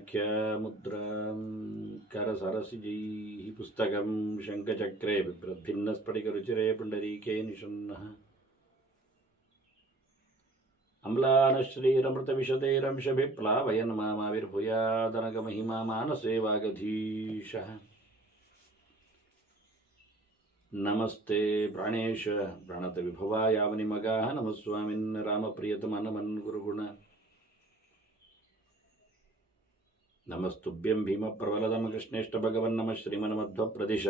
व्याख्यामुद्रां करसरसिजैः पुस्तकं शङ्खचक्रे बिभ्रद्भिन्नस्फटिकरुचिरे पुण्डरीके निषण्णः अम्लानश्रीरमृतविशतेरंशभिप्लावयन् मामाविर्भूयादनगमहिमा मानसे वागधीशः नमस्ते प्राणेश प्रणतविभवाय यावनिमगाः नमः स्वामिन् रामप्रियतमनमन् गुरुगुण नमस्तुभ्यं भीमप्रबलदमकृष्णेष्ट भगवन् नमः श्रीमन्मध्वप्रदिश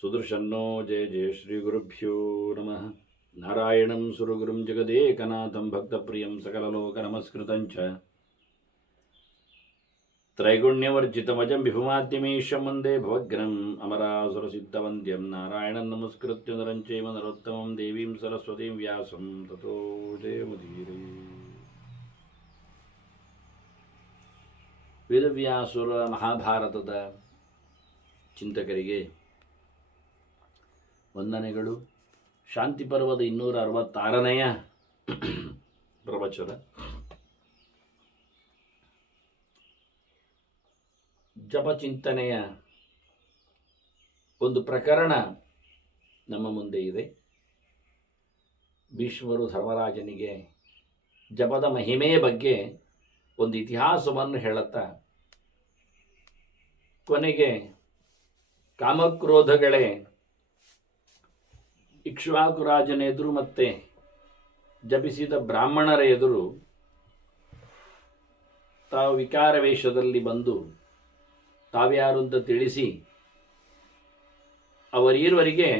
सुदर्शन्नो जय जय श्रीगुरुभ्यो नमः नारायणं सुरगुरुं जगदेकनाथं भक्तप्रियं सकललोकनमस्कृतं च त्रैगुण्यवर्जितमजं विभुमाद्यमीशं वन्दे भवग्रम् अमरासुरसिद्धवन्द्यं नारायणं नमस्कृत्य नरं चैव नरोत्तमं देवीं सरस्वतीं व्यासं ततो जयमुदीरये. ವೇದವ್ಯಾಸುರ ಮಹಾಭಾರತದ ಚಿಂತಕರಿಗೆ ವಂದನೆಗಳು. ಶಾಂತಿ ಪರ್ವದ 266ನೆಯ ಪ್ರವಚನ. ಜಪಚಿಂತನೆಯ ಒಂದು ಪ್ರಕರಣ ನಮ್ಮ ಮುಂದೆ ಇದೆ. ಭೀಷ್ಮರು ಧರ್ಮರಾಜನಿಗೆ ಜಪದ ಮಹಿಮೆಯ ಬಗ್ಗೆ ಒಂದು ಇತಿಹಾಸವನ್ನು ಹೇಳುತ್ತಾ ಕೊನೆಗೆ ಕಾಮಕ್ರೋಧಗಳೇ ಇಕ್ಷ್ವಾಕುರಾಜನ ಎದುರು ಮತ್ತೆ ಜಪಿಸಿದ ಬ್ರಾಹ್ಮಣರ ಎದುರು ತಾವು ವಿಕಾರ ವೇಷದಲ್ಲಿ ಬಂದು ತಾವ್ಯಾರು ಅಂತ ತಿಳಿಸಿ ಅವರೀರುವರಿಗೆ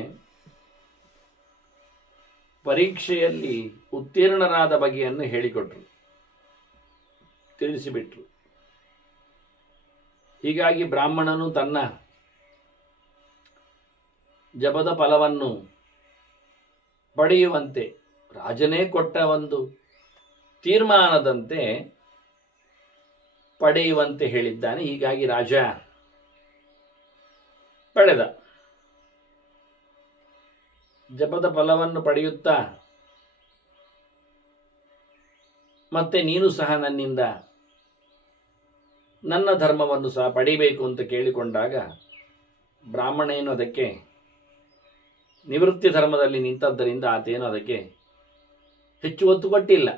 ಪರೀಕ್ಷೆಯಲ್ಲಿ ಉತ್ತೀರ್ಣರಾದ ಬಗೆಯನ್ನು ಹೇಳಿಕೊಟ್ರು, ತಿಳಿಸಿಬಿಟ್ರು. ಹೀಗಾಗಿ ಬ್ರಾಹ್ಮಣನು ತನ್ನ ಜಪದ ಫಲವನ್ನು ಪಡೆಯುವಂತೆ ರಾಜನೇ ಕೊಟ್ಟ ಒಂದು ತೀರ್ಮಾನದಂತೆ ಪಡೆಯುವಂತೆ ಹೇಳಿದ್ದಾನೆ. ಹೀಗಾಗಿ ರಾಜ ಪಡೆದ. ಜಪದ ಫಲವನ್ನು ಪಡೆಯುತ್ತಾ ಮತ್ತೆ ನೀನು ಸಹ ನನ್ನಿಂದ ನನ್ನ ಧರ್ಮವನ್ನು ಸಹ ಪಡಿಬೇಕು ಅಂತ ಕೇಳಿಕೊಂಡಾಗ ಬ್ರಾಹ್ಮಣ ಏನು ಅದಕ್ಕೆ ನಿವೃತ್ತಿ ಧರ್ಮದಲ್ಲಿ ನಿಂತದ್ದರಿಂದ ಆತೇನು ಅದಕ್ಕೆ ಹೆಚ್ಚು ಒತ್ತು ಕೊಟ್ಟಿಲ್ಲ.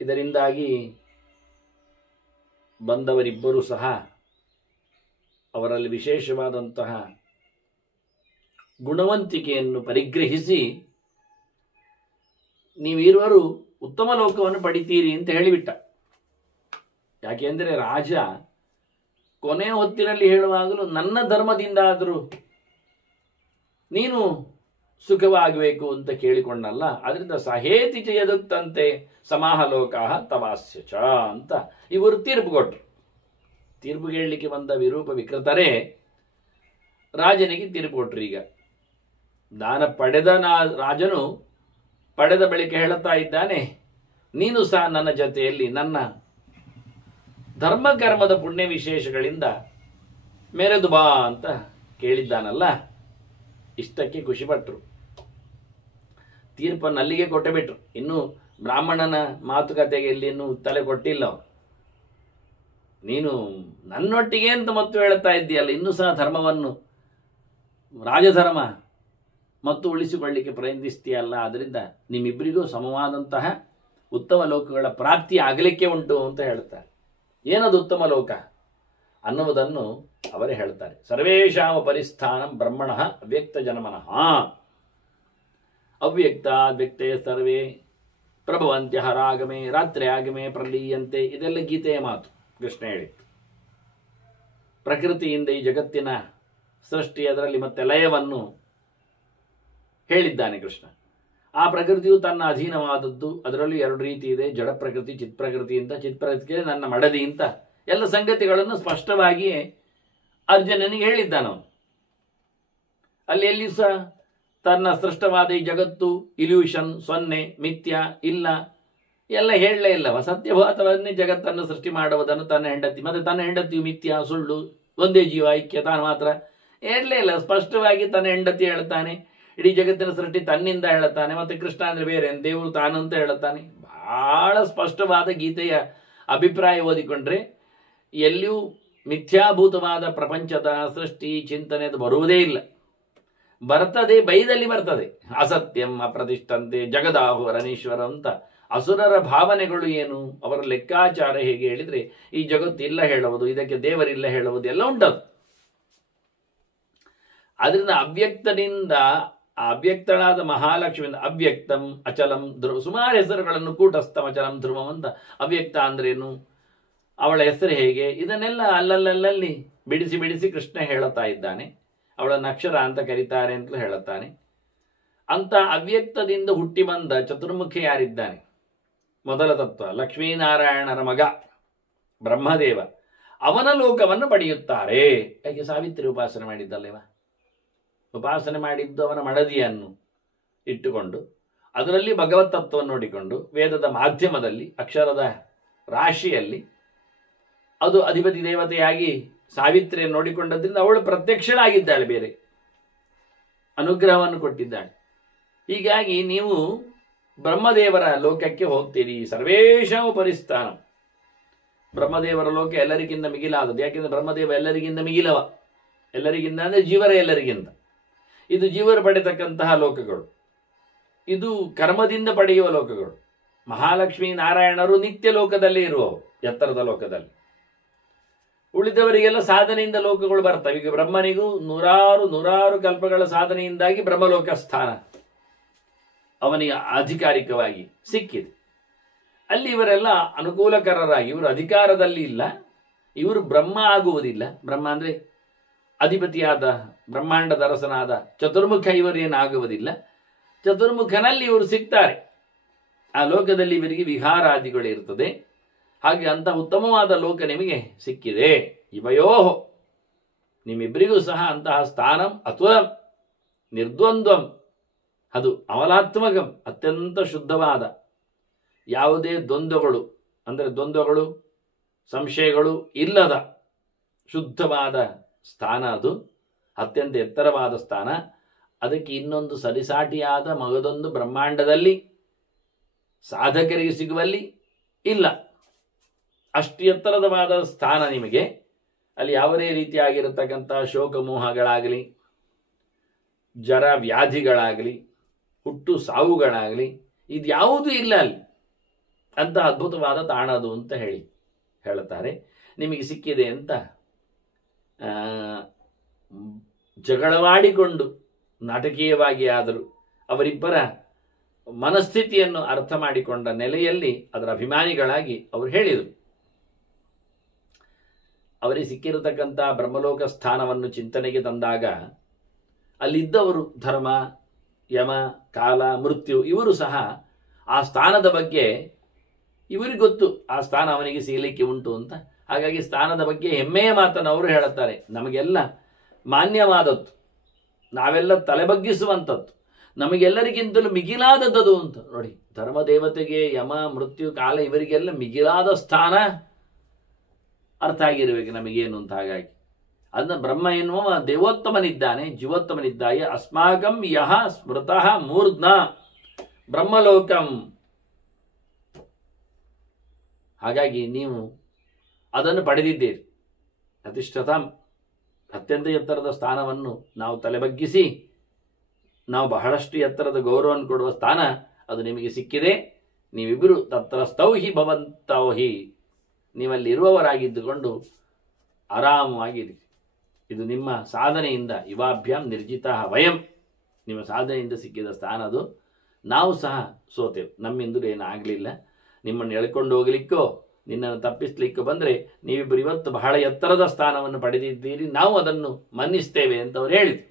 ಇದರಿಂದಾಗಿ ಬಂದವರಿಬ್ಬರೂ ಸಹ ಅವರಲ್ಲಿ ವಿಶೇಷವಾದಂತಹ ಗುಣವಂತಿಕೆಯನ್ನು ಪರಿಗ್ರಹಿಸಿ ನೀವಿರುವರು ಉತ್ತಮ ಲೋಕವನ್ನು ಪಡಿತೀರಿ ಅಂತ ಹೇಳಿಬಿಟ್ಟ. ಯಾಕೆಂದರೆ ರಾಜ ಕೊನೆಯ ಹೊತ್ತಿನಲ್ಲಿ ಹೇಳುವಾಗಲೂ ನನ್ನ ಧರ್ಮದಿಂದಾದರೂ ನೀನು ಸುಖವಾಗಬೇಕು ಅಂತ ಕೇಳಿಕೊಂಡಲ್ಲ. ಅದರಿಂದ ಸಹೇತಿ ಜಯದುತ್ತಂತೆ ಸಮಾಹಲೋಕ ತವಾಸ್ಯ ಚ ಅಂತ ಇವರು ತೀರ್ಪು ಕೊಟ್ಟರು. ತೀರ್ಪು ಹೇಳಲಿಕ್ಕೆ ಬಂದ ವಿರೂಪ ವಿಕೃತರೇ ರಾಜನಿಗೆ ತೀರ್ಪು ಕೊಟ್ಟರು. ಈಗ ದಾನ ಪಡೆದ ರಾಜನು ಪಡೆದ ಬಳಿಕ ಹೇಳುತ್ತಾ ಇದ್ದಾನೆ, ನೀನು ಸಹ ನನ್ನ ಜೊತೆಯಲ್ಲಿ ನನ್ನ ಧರ್ಮ ಕರ್ಮದ ಪುಣ್ಯ ವಿಶೇಷಗಳಿಂದ ಮೆರೆದು ಬಾ ಅಂತ ಕೇಳಿದ್ದಾನಲ್ಲ. ಇಷ್ಟಕ್ಕೆ ಖುಷಿಪಟ್ಟರು. ತೀರ್ಪನ್ನು ಅಲ್ಲಿಗೆ ಕೊಟ್ಟುಬಿಟ್ರು. ಇನ್ನು ಬ್ರಾಹ್ಮಣನ ಮಾತುಕತೆಗೆ ಇಲ್ಲಿ ಇನ್ನೂ ತಲೆ ಕೊಟ್ಟಿಲ್ಲ. ನೀನು ನನ್ನೊಟ್ಟಿಗೆ ಅಂತ ಮತ್ತು ಹೇಳ್ತಾ ಇದ್ದೀಯಲ್ಲ, ಇನ್ನೂ ಸಹ ಧರ್ಮವನ್ನು ರಾಜಧರ್ಮ ಮತ್ತು ಉಳಿಸಿಕೊಳ್ಳಿಕ್ಕೆ ಪ್ರಯತ್ನಿಸ್ತೀಯಲ್ಲ. ಅದರಿಂದ ನಿಮ್ಮಿಬ್ಬರಿಗೂ ಸಮವಾದಂತಹ ಉತ್ತಮ ಲೋಕಗಳ ಪ್ರಾಪ್ತಿ ಆಗಲಿಕ್ಕೆ ಉಂಟು ಅಂತ ಹೇಳ್ತಾರೆ. ಏನದು ಉತ್ತಮ ಲೋಕ ಅನ್ನುವುದನ್ನು ಅವರೇ ಹೇಳ್ತಾರೆ. ಸರ್ವೇಷಾಮ ಪರಿಸ್ಥಾನಂ ಬ್ರಹ್ಮಣಃ ಅವ್ಯಕ್ತ ಜನಮನಃ ಅವ್ಯಕ್ತ ವ್ಯಕ್ತೇ ಸರ್ವೇ ಪ್ರಭವಂತ್ಯ ಹರಾಗಮೆ ರಾತ್ರಿ ಆಗಮೆ ಪ್ರಲೀಯಂತೆ. ಇದೆಲ್ಲ ಗೀತೆಯ ಮಾತು. ಕೃಷ್ಣ ಹೇಳಿತ್ತು. ಪ್ರಕೃತಿಯಿಂದ ಈ ಜಗತ್ತಿನ ಸೃಷ್ಟಿ, ಅದರಲ್ಲಿ ಮತ್ತೆ ಲಯವನ್ನು ಹೇಳಿದ್ದಾನೆ ಕೃಷ್ಣ. ಆ ಪ್ರಕೃತಿಯು ತನ್ನ ಅಧೀನವಾದದ್ದು. ಅದರಲ್ಲೂ ಎರಡು ರೀತಿ ಇದೆ, ಜಡ ಪ್ರಕೃತಿ, ಚಿತ್ ಪ್ರಕೃತಿ ಅಂತ. ಚಿತ್ ಪ್ರಕೃತಿ ನನ್ನ ಮಡದಿ ಅಂತ ಎಲ್ಲ ಸಂಗತಿಗಳನ್ನು ಸ್ಪಷ್ಟವಾಗಿಯೇ ಅರ್ಜುನನಿಗೆ ಹೇಳಿದ್ದಾನವನು. ಅಲ್ಲಿ ಎಲ್ಲಿ ಸಹ ತನ್ನ ಸೃಷ್ಟವಾದ ಈ ಜಗತ್ತು ಇಲ್ಯೂಷನ್, ಸೊನ್ನೆ, ಮಿಥ್ಯ, ಇಲ್ಲ ಎಲ್ಲ ಹೇಳಲೇ ಇಲ್ಲವ. ಸತ್ಯಭಾತವನ್ನೇ ಜಗತ್ತನ್ನು ಸೃಷ್ಟಿ ಮಾಡುವುದನ್ನು ತನ್ನ ಹೆಂಡತಿ, ಮತ್ತೆ ತನ್ನ ಹೆಂಡತಿಯು ಮಿಥ್ಯ, ಸುಳ್ಳು, ಒಂದೇ ಜೀವ, ಐಕ್ಯ, ತಾನು ಮಾತ್ರ ಹೇಳಲೇ ಇಲ್ಲ. ಸ್ಪಷ್ಟವಾಗಿ ತನ್ನ ಹೆಂಡತಿ ಹೇಳ್ತಾನೆ. ಇಡೀ ಜಗತ್ತಿನ ಸೃಷ್ಟಿ ತನ್ನಿಂದ ಹೇಳುತ್ತಾನೆ. ಮತ್ತೆ ಕೃಷ್ಣ ಅಂದ್ರೆ ಬೇರೆ ದೇವರು ತಾನು ಅಂತ ಹೇಳುತ್ತಾನೆ. ಬಹಳ ಸ್ಪಷ್ಟವಾದ ಗೀತೆಯ ಅಭಿಪ್ರಾಯ ಓದಿಕೊಂಡ್ರೆ ಎಲ್ಲಿಯೂ ಮಿಥ್ಯಾಭೂತವಾದ ಪ್ರಪಂಚದ ಸೃಷ್ಟಿ ಚಿಂತನೆ ಅದು ಬರುವುದೇ ಇಲ್ಲ. ಬರ್ತದೆ, ಬೈದಲ್ಲಿ ಬರ್ತದೆ. ಅಸತ್ಯಂ ಅಪ್ರತಿಷ್ಠಂತೆ ಜಗದಾಹುರನೀಶ್ವರ ಅಂತ ಅಸುರರ ಭಾವನೆಗಳು ಏನು, ಅವರ ಲೆಕ್ಕಾಚಾರ ಹೇಗೆ ಹೇಳಿದರೆ ಈ ಜಗತ್ತಿಲ್ಲ ಹೇಳುವುದು, ಇದಕ್ಕೆ ದೇವರಿಲ್ಲ ಹೇಳುವುದು ಎಲ್ಲ ಉಂಟದು. ಅದರಿಂದ ಅವ್ಯಕ್ತನಿಂದ ಅವ್ಯಕ್ತಳಾದ ಮಹಾಲಕ್ಷ್ಮಿಯಿಂದ ಅವ್ಯಕ್ತಂ ಅಚಲಂ ಧ್ರುವ ಸುಮಾರು ಹೆಸರುಗಳನ್ನು ಕೂಟಸ್ಥಂ ಅಚಲಂ ಧ್ರುವಂ ಅಂತ. ಅವ್ಯಕ್ತ ಅಂದ್ರೇನು, ಅವಳ ಹೆಸರು ಹೇಗೆ, ಇದನ್ನೆಲ್ಲ ಅಲ್ಲಲ್ಲಲ್ಲಿ ಬಿಡಿಸಿ ಬಿಡಿಸಿ ಕೃಷ್ಣ ಹೇಳುತ್ತಾ ಇದ್ದಾನೆ. ಅವಳನ್ನು ಅಕ್ಷರ ಅಂತ ಕರೀತಾರೆ ಅಂತಲೂ ಹೇಳುತ್ತಾನೆ. ಅಂತ ಅವ್ಯಕ್ತದಿಂದ ಹುಟ್ಟಿ ಬಂದ ಚತುರ್ಮುಖಿ ಯಾರಿದ್ದಾನೆ, ಮೊದಲ ತತ್ವ ಲಕ್ಷ್ಮೀನಾರಾಯಣರ ಮಗ ಬ್ರಹ್ಮದೇವ, ಅವನ ಲೋಕವನ್ನು ಪಡೆಯುತ್ತಾರೆ. ಯಾಕೆ ಸಾವಿತ್ರಿ ಉಪಾಸನೆ ಮಾಡಿದ್ದಲ್ಲೇವ, ಉಪಾಸನೆ ಮಾಡಿದ್ದು ಅವನ ಮಡದಿಯನ್ನು ಇಟ್ಟುಕೊಂಡು ಅದರಲ್ಲಿ ಭಗವತ್ ತತ್ವವನ್ನು ನೋಡಿಕೊಂಡು ವೇದದ ಮಾಧ್ಯಮದಲ್ಲಿ ಅಕ್ಷರದ ರಾಶಿಯಲ್ಲಿ ಅದು ಅಧಿಪತಿ ದೇವತೆಯಾಗಿ ಸಾವಿತ್ರಿಯನ್ನು ನೋಡಿಕೊಂಡದ್ರಿಂದ ಅವಳು ಪ್ರತ್ಯಕ್ಷಳಾಗಿದ್ದಾಳೆ, ಬೇರೆ ಅನುಗ್ರಹವನ್ನು ಕೊಟ್ಟಿದ್ದಾಳೆ. ಹೀಗಾಗಿ ನೀವು ಬ್ರಹ್ಮದೇವರ ಲೋಕಕ್ಕೆ ಹೋಗ್ತೀರಿ. ಸರ್ವೇಷಾಂ ಪರಿಸ್ಥಾನ, ಬ್ರಹ್ಮದೇವರ ಲೋಕ ಎಲ್ಲರಿಗಿಂತ ಮಿಗಿಲಾದದ್ದು. ಯಾಕೆಂದ್ರೆ ಬ್ರಹ್ಮದೇವ ಎಲ್ಲರಿಗಿಂತ ಮಿಗಿಲವ, ಎಲ್ಲರಿಗಿಂತ ಅಂದರೆ ಜೀವರ ಎಲ್ಲರಿಗಿಂತ. ಇದು ಜೀವರು ಪಡೆತಕ್ಕಂತಹ ಲೋಕಗಳು, ಇದು ಕರ್ಮದಿಂದ ಪಡೆಯುವ ಲೋಕಗಳು. ಮಹಾಲಕ್ಷ್ಮೀ ನಾರಾಯಣರು ನಿತ್ಯ ಲೋಕದಲ್ಲೇ ಇರುವವು, ಎತ್ತರದ ಲೋಕದಲ್ಲಿ. ಉಳಿದವರಿಗೆಲ್ಲ ಸಾಧನೆಯಿಂದ ಲೋಕಗಳು ಬರ್ತವೆ. ಈಗ ಬ್ರಹ್ಮನಿಗೂ ನೂರಾರು ಕಲ್ಪಗಳ ಸಾಧನೆಯಿಂದಾಗಿ ಬ್ರಹ್ಮಲೋಕ ಸ್ಥಾನ ಅವನಿಗೆ ಅಧಿಕಾರಿಕವಾಗಿ ಸಿಕ್ಕಿದೆ. ಅಲ್ಲಿ ಇವರೆಲ್ಲ ಅನುಕೂಲಕರರಾಗಿ, ಇವರು ಅಧಿಕಾರದಲ್ಲಿ ಇಲ್ಲ, ಇವರು ಬ್ರಹ್ಮ ಆಗುವುದಿಲ್ಲ. ಬ್ರಹ್ಮ ಅಂದರೆ ಅಧಿಪತಿಯಾದ ಬ್ರಹ್ಮಾಂಡದ ಅರಸನಾದ ಚತುರ್ಮುಖ ಇವರೇನಾಗುವುದಿಲ್ಲ. ಚತುರ್ಮುಖನಲ್ಲಿ ಇವರು ಸಿಗ್ತಾರೆ. ಆ ಲೋಕದಲ್ಲಿ ಇವರಿಗೆ ವಿಹಾರಾದಿಗಳು ಇರ್ತದೆ. ಹಾಗೆ ಅಂತಹ ಉತ್ತಮವಾದ ಲೋಕ ನಿಮಗೆ ಸಿಕ್ಕಿದೆ. ಇವಯೋಹೋ, ನಿಮ್ಮಿಬ್ಬರಿಗೂ ಸಹ ಅಂತಹ ಸ್ಥಾನಂ ಅತುಲಂ ನಿರ್ದ್ವಂದ್ವಂ, ಅದು ಅಮಲಾತ್ಮಕಂ, ಅತ್ಯಂತ ಶುದ್ಧವಾದ, ಯಾವುದೇ ದ್ವಂದ್ವಗಳು ಅಂದರೆ ದ್ವಂದ್ವಗಳು ಸಂಶಯಗಳು ಇಲ್ಲದ ಶುದ್ಧವಾದ ಸ್ಥಾನ. ಅದು ಅತ್ಯಂತ ಎತ್ತರವಾದ ಸ್ಥಾನ. ಅದಕ್ಕೆ ಇನ್ನೊಂದು ಸರಿಸಾಟಿಯಾದ ಮಗದೊಂದು ಬ್ರಹ್ಮಾಂಡದಲ್ಲಿ ಸಾಧಕರಿಗೆ ಸಿಗುವಲ್ಲಿ ಇಲ್ಲ. ಅಷ್ಟು ಎತ್ತರವಾದ ಸ್ಥಾನ ನಿಮಗೆ. ಅಲ್ಲಿ ಯಾವುದೇ ರೀತಿಯಾಗಿರತಕ್ಕಂಥ ಶೋಕಮೋಹಗಳಾಗಲಿ, ಜರ ವ್ಯಾಧಿಗಳಾಗಲಿ, ಹುಟ್ಟು ಸಾವುಗಳಾಗಲಿ, ಇದ್ಯಾವುದೂ ಇಲ್ಲ ಅಲ್ಲಿ. ಅಂತ ಅದ್ಭುತವಾದ ತಾಣ ಅದು ಅಂತ ಹೇಳುತ್ತಾರೆ. ನಿಮಗೆ ಸಿಕ್ಕಿದೆ ಅಂತ ಜಗಳವಾಡಿಕೊಂಡು ನಾಟಕೀಯವಾಗಿ ಆದರೂ ಅವರಿಬ್ಬರ ಮನಸ್ಥಿತಿಯನ್ನು ಅರ್ಥ ಮಾಡಿಕೊಂಡ ನೆಲೆಯಲ್ಲಿ ಅದರ ಅಭಿಮಾನಿಗಳಾಗಿ ಅವರು ಹೇಳಿದರು. ಅವರಿಗೆ ಸಿಕ್ಕಿರತಕ್ಕಂಥ ಬ್ರಹ್ಮಲೋಕ ಸ್ಥಾನವನ್ನು ಚಿಂತನೆಗೆ ತಂದಾಗ ಅಲ್ಲಿದ್ದವರು ಧರ್ಮ, ಯಮ, ಕಾಲ, ಮೃತ್ಯು ಇವರು ಸಹ ಆ ಸ್ಥಾನದ ಬಗ್ಗೆ ಇವರಿಗೆ ಗೊತ್ತು, ಆ ಸ್ಥಾನ ಅವನಿಗೆ ಸಿಗಲಿಕ್ಕೆ ಉಂಟು ಅಂತ. ಹಾಗಾಗಿ ಸ್ಥಾನದ ಬಗ್ಗೆ ಹೆಮ್ಮೆಯ ಮಾತನ್ನು ಅವರು ಹೇಳುತ್ತಾರೆ. ನಮಗೆಲ್ಲ ಮಾನ್ಯವಾದದ್ದು, ನಾವೆಲ್ಲ ತಲೆಬಗ್ಗಿಸುವಂಥದ್ದು, ನಮಗೆಲ್ಲರಿಗಿಂತಲೂ ಮಿಗಿಲಾದದ್ದು ಅಂತ. ನೋಡಿ, ಧರ್ಮದೇವತೆಗೆ ಯಮ, ಮೃತ್ಯು, ಕಾಲ ಇವರಿಗೆಲ್ಲ ಮಿಗಿಲಾದ ಸ್ಥಾನ ಅರ್ಥ ಆಗಿರಬೇಕು ನಮಗೇನು ಅಂತ. ಹಾಗಾಗಿ ಅದನ್ನ ಬ್ರಹ್ಮ ಎನ್ನುವ ದೇವೋತ್ತಮನಿದ್ದಾನೆ, ಜೀವೋತ್ತಮನಿದ್ದಾನೆ. ಅಸ್ಮಾಕಂ ಯಹ ಸ್ಮೃತಃ ಮೂರ್ಧ್ನ ಬ್ರಹ್ಮಲೋಕಂ. ಹಾಗಾಗಿ ನೀವು ಅದನ್ನು ಪಡೆದಿದ್ದೀರಿ. ಅತಿಷ್ಠತಂ, ಅತ್ಯಂತ ಎತ್ತರದ ಸ್ಥಾನವನ್ನು ನಾವು ತಲೆಬಗ್ಗಿಸಿ ನಾವು ಬಹಳಷ್ಟು ಎತ್ತರದ ಗೌರವವನ್ನು ಕೊಡುವ ಸ್ಥಾನ ಅದು ನಿಮಗೆ ಸಿಕ್ಕಿದೆ. ನೀವಿಬ್ಬರು ತತ್ರ ಸ್ತೌಹಿ ಭವಂತೌಹಿ, ನೀವಲ್ಲಿ ಇರುವವರಾಗಿದ್ದುಕೊಂಡು ಆರಾಮವಾಗಿರಿ. ಇದು ನಿಮ್ಮ ಸಾಧನೆಯಿಂದ, ಇವಾಭ್ಯಾಂ ನಿರ್ಜಿತ ವಯಂ, ನಿಮ್ಮ ಸಾಧನೆಯಿಂದ ಸಿಕ್ಕಿದ ಸ್ಥಾನ ಅದು. ನಾವು ಸಹ ಸೋತೆವು, ನಮ್ಮಿಂದಲೂ ಏನೂ ಆಗಲಿಲ್ಲ. ನಿಮ್ಮನ್ನು ಎಳ್ಕೊಂಡು ಹೋಗಲಿಕ್ಕೋ ನಿನ್ನನ್ನು ತಪ್ಪಿಸ್ಲಿಕ್ಕೋ ಬಂದರೆ ನೀವಿಬ್ಬರು ಇವತ್ತು ಬಹಳ ಎತ್ತರದ ಸ್ಥಾನವನ್ನು ಪಡೆದಿದ್ದೀರಿ, ನಾವು ಅದನ್ನು ಮನ್ನಿಸ್ತೇವೆ ಅಂತ ಅವರು ಹೇಳಿದರು.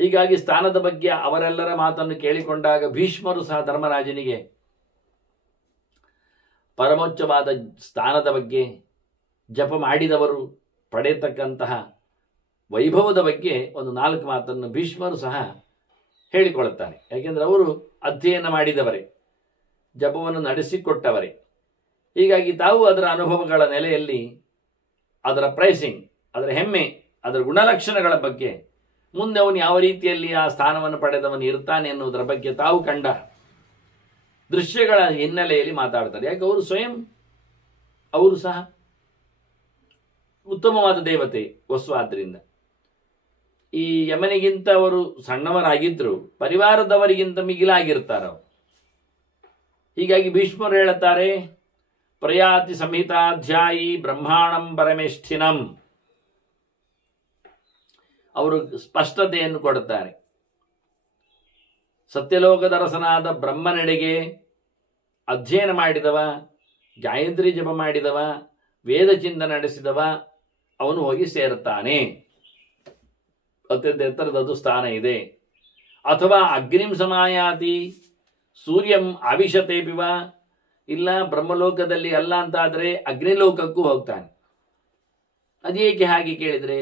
ಹೀಗಾಗಿ ಸ್ಥಾನದ ಬಗ್ಗೆ ಅವರೆಲ್ಲರ ಮಾತನ್ನು ಕೇಳಿಕೊಂಡಾಗ ಭೀಷ್ಮರು ಸಹ ಧರ್ಮರಾಜನಿಗೆ ಪರಮೋಚ್ಚವಾದ ಸ್ಥಾನದ ಬಗ್ಗೆ, ಜಪ ಮಾಡಿದವರು ಪಡೆಯತಕ್ಕಂತಹ ವೈಭವದ ಬಗ್ಗೆ ಒಂದು 4 ಮಾತನ್ನು ಭೀಷ್ಮರು ಸಹ ಹೇಳಿಕೊಳ್ಳುತ್ತಾರೆ. ಯಾಕೆಂದರೆ ಅವರು ಅಧ್ಯಯನ ಮಾಡಿದವರೇ, ಜಪವನ್ನು ನಡೆಸಿಕೊಟ್ಟವರೇ. ಹೀಗಾಗಿ ತಾವು ಅದರ ಅನುಭವಗಳ ನೆಲೆಯಲ್ಲಿ ಅದರ ಪ್ರೈಸಿಂಗ್, ಅದರ ಹೆಮ್ಮೆ, ಅದರ ಗುಣಲಕ್ಷಣಗಳ ಬಗ್ಗೆ, ಮುಂದೆ ಅವನು ಯಾವ ರೀತಿಯಲ್ಲಿ ಆ ಸ್ಥಾನವನ್ನು ಪಡೆದವನು ಇರ್ತಾನೆ ಎನ್ನುವುದರ ಬಗ್ಗೆ ತಾವು ಕಂಡ ದೃಶ್ಯಗಳ ಹಿನ್ನೆಲೆಯಲ್ಲಿ ಮಾತಾಡ್ತಾರೆ. ಯಾಕೆ ಅವರು ಸ್ವಯಂ ಅವರು ಸಹ ಉತ್ತಮವಾದ ದೇವತೆ ವಸು. ಆದ್ದರಿಂದ ಈ ಯಮನಿಗಿಂತ ಅವರು ಸಣ್ಣವರಾಗಿದ್ರು ಪರಿವಾರದವರಿಗಿಂತ ಮಿಗಿಲಾಗಿರ್ತಾರೆ ಅವರು. ಹೀಗಾಗಿ ಭೀಷ್ಮರು ಹೇಳುತ್ತಾರೆ, ಪ್ರಯಾತಿ ಸಂಹಿತಾಧ್ಯಾಯಿ ಬ್ರಹ್ಮಾಣಂ ಪರಮೇಷ್ಠಿನಂ. ಅವರು ಸ್ಪಷ್ಟತೆಯನ್ನು ಕೊಡುತ್ತಾರೆ. ಸತ್ಯಲೋಕದ ರಸನಾದ ಬ್ರಹ್ಮನೆಡೆಗೆ ಅಧ್ಯಯನ ಮಾಡಿದವ, ಗಾಯತ್ರಿ ಜಪ ಮಾಡಿದವ, ವೇದ ಚಿಂತನೆ ನಡೆಸಿದವ ಅವನು ಹೋಗಿ ಸೇರುತ್ತಾನೆ. ಅತ್ಯಂತ ಎತ್ತರದದು ಸ್ಥಾನ ಇದೆ. ಅಥವಾ ಅಗ್ನಿಂ ಸಮಾಯಾತಿ ಸೂರ್ಯಂ ಆವಿಶತೆ ಪಿವ. ಇಲ್ಲ ಬ್ರಹ್ಮಲೋಕದಲ್ಲಿ ಅಲ್ಲ ಅಂತಾದರೆ ಅಗ್ನಿಲೋಕಕ್ಕೂ ಹೋಗ್ತಾನೆ. ಅದೇಕೆ ಹಾಗೆ ಕೇಳಿದರೆ,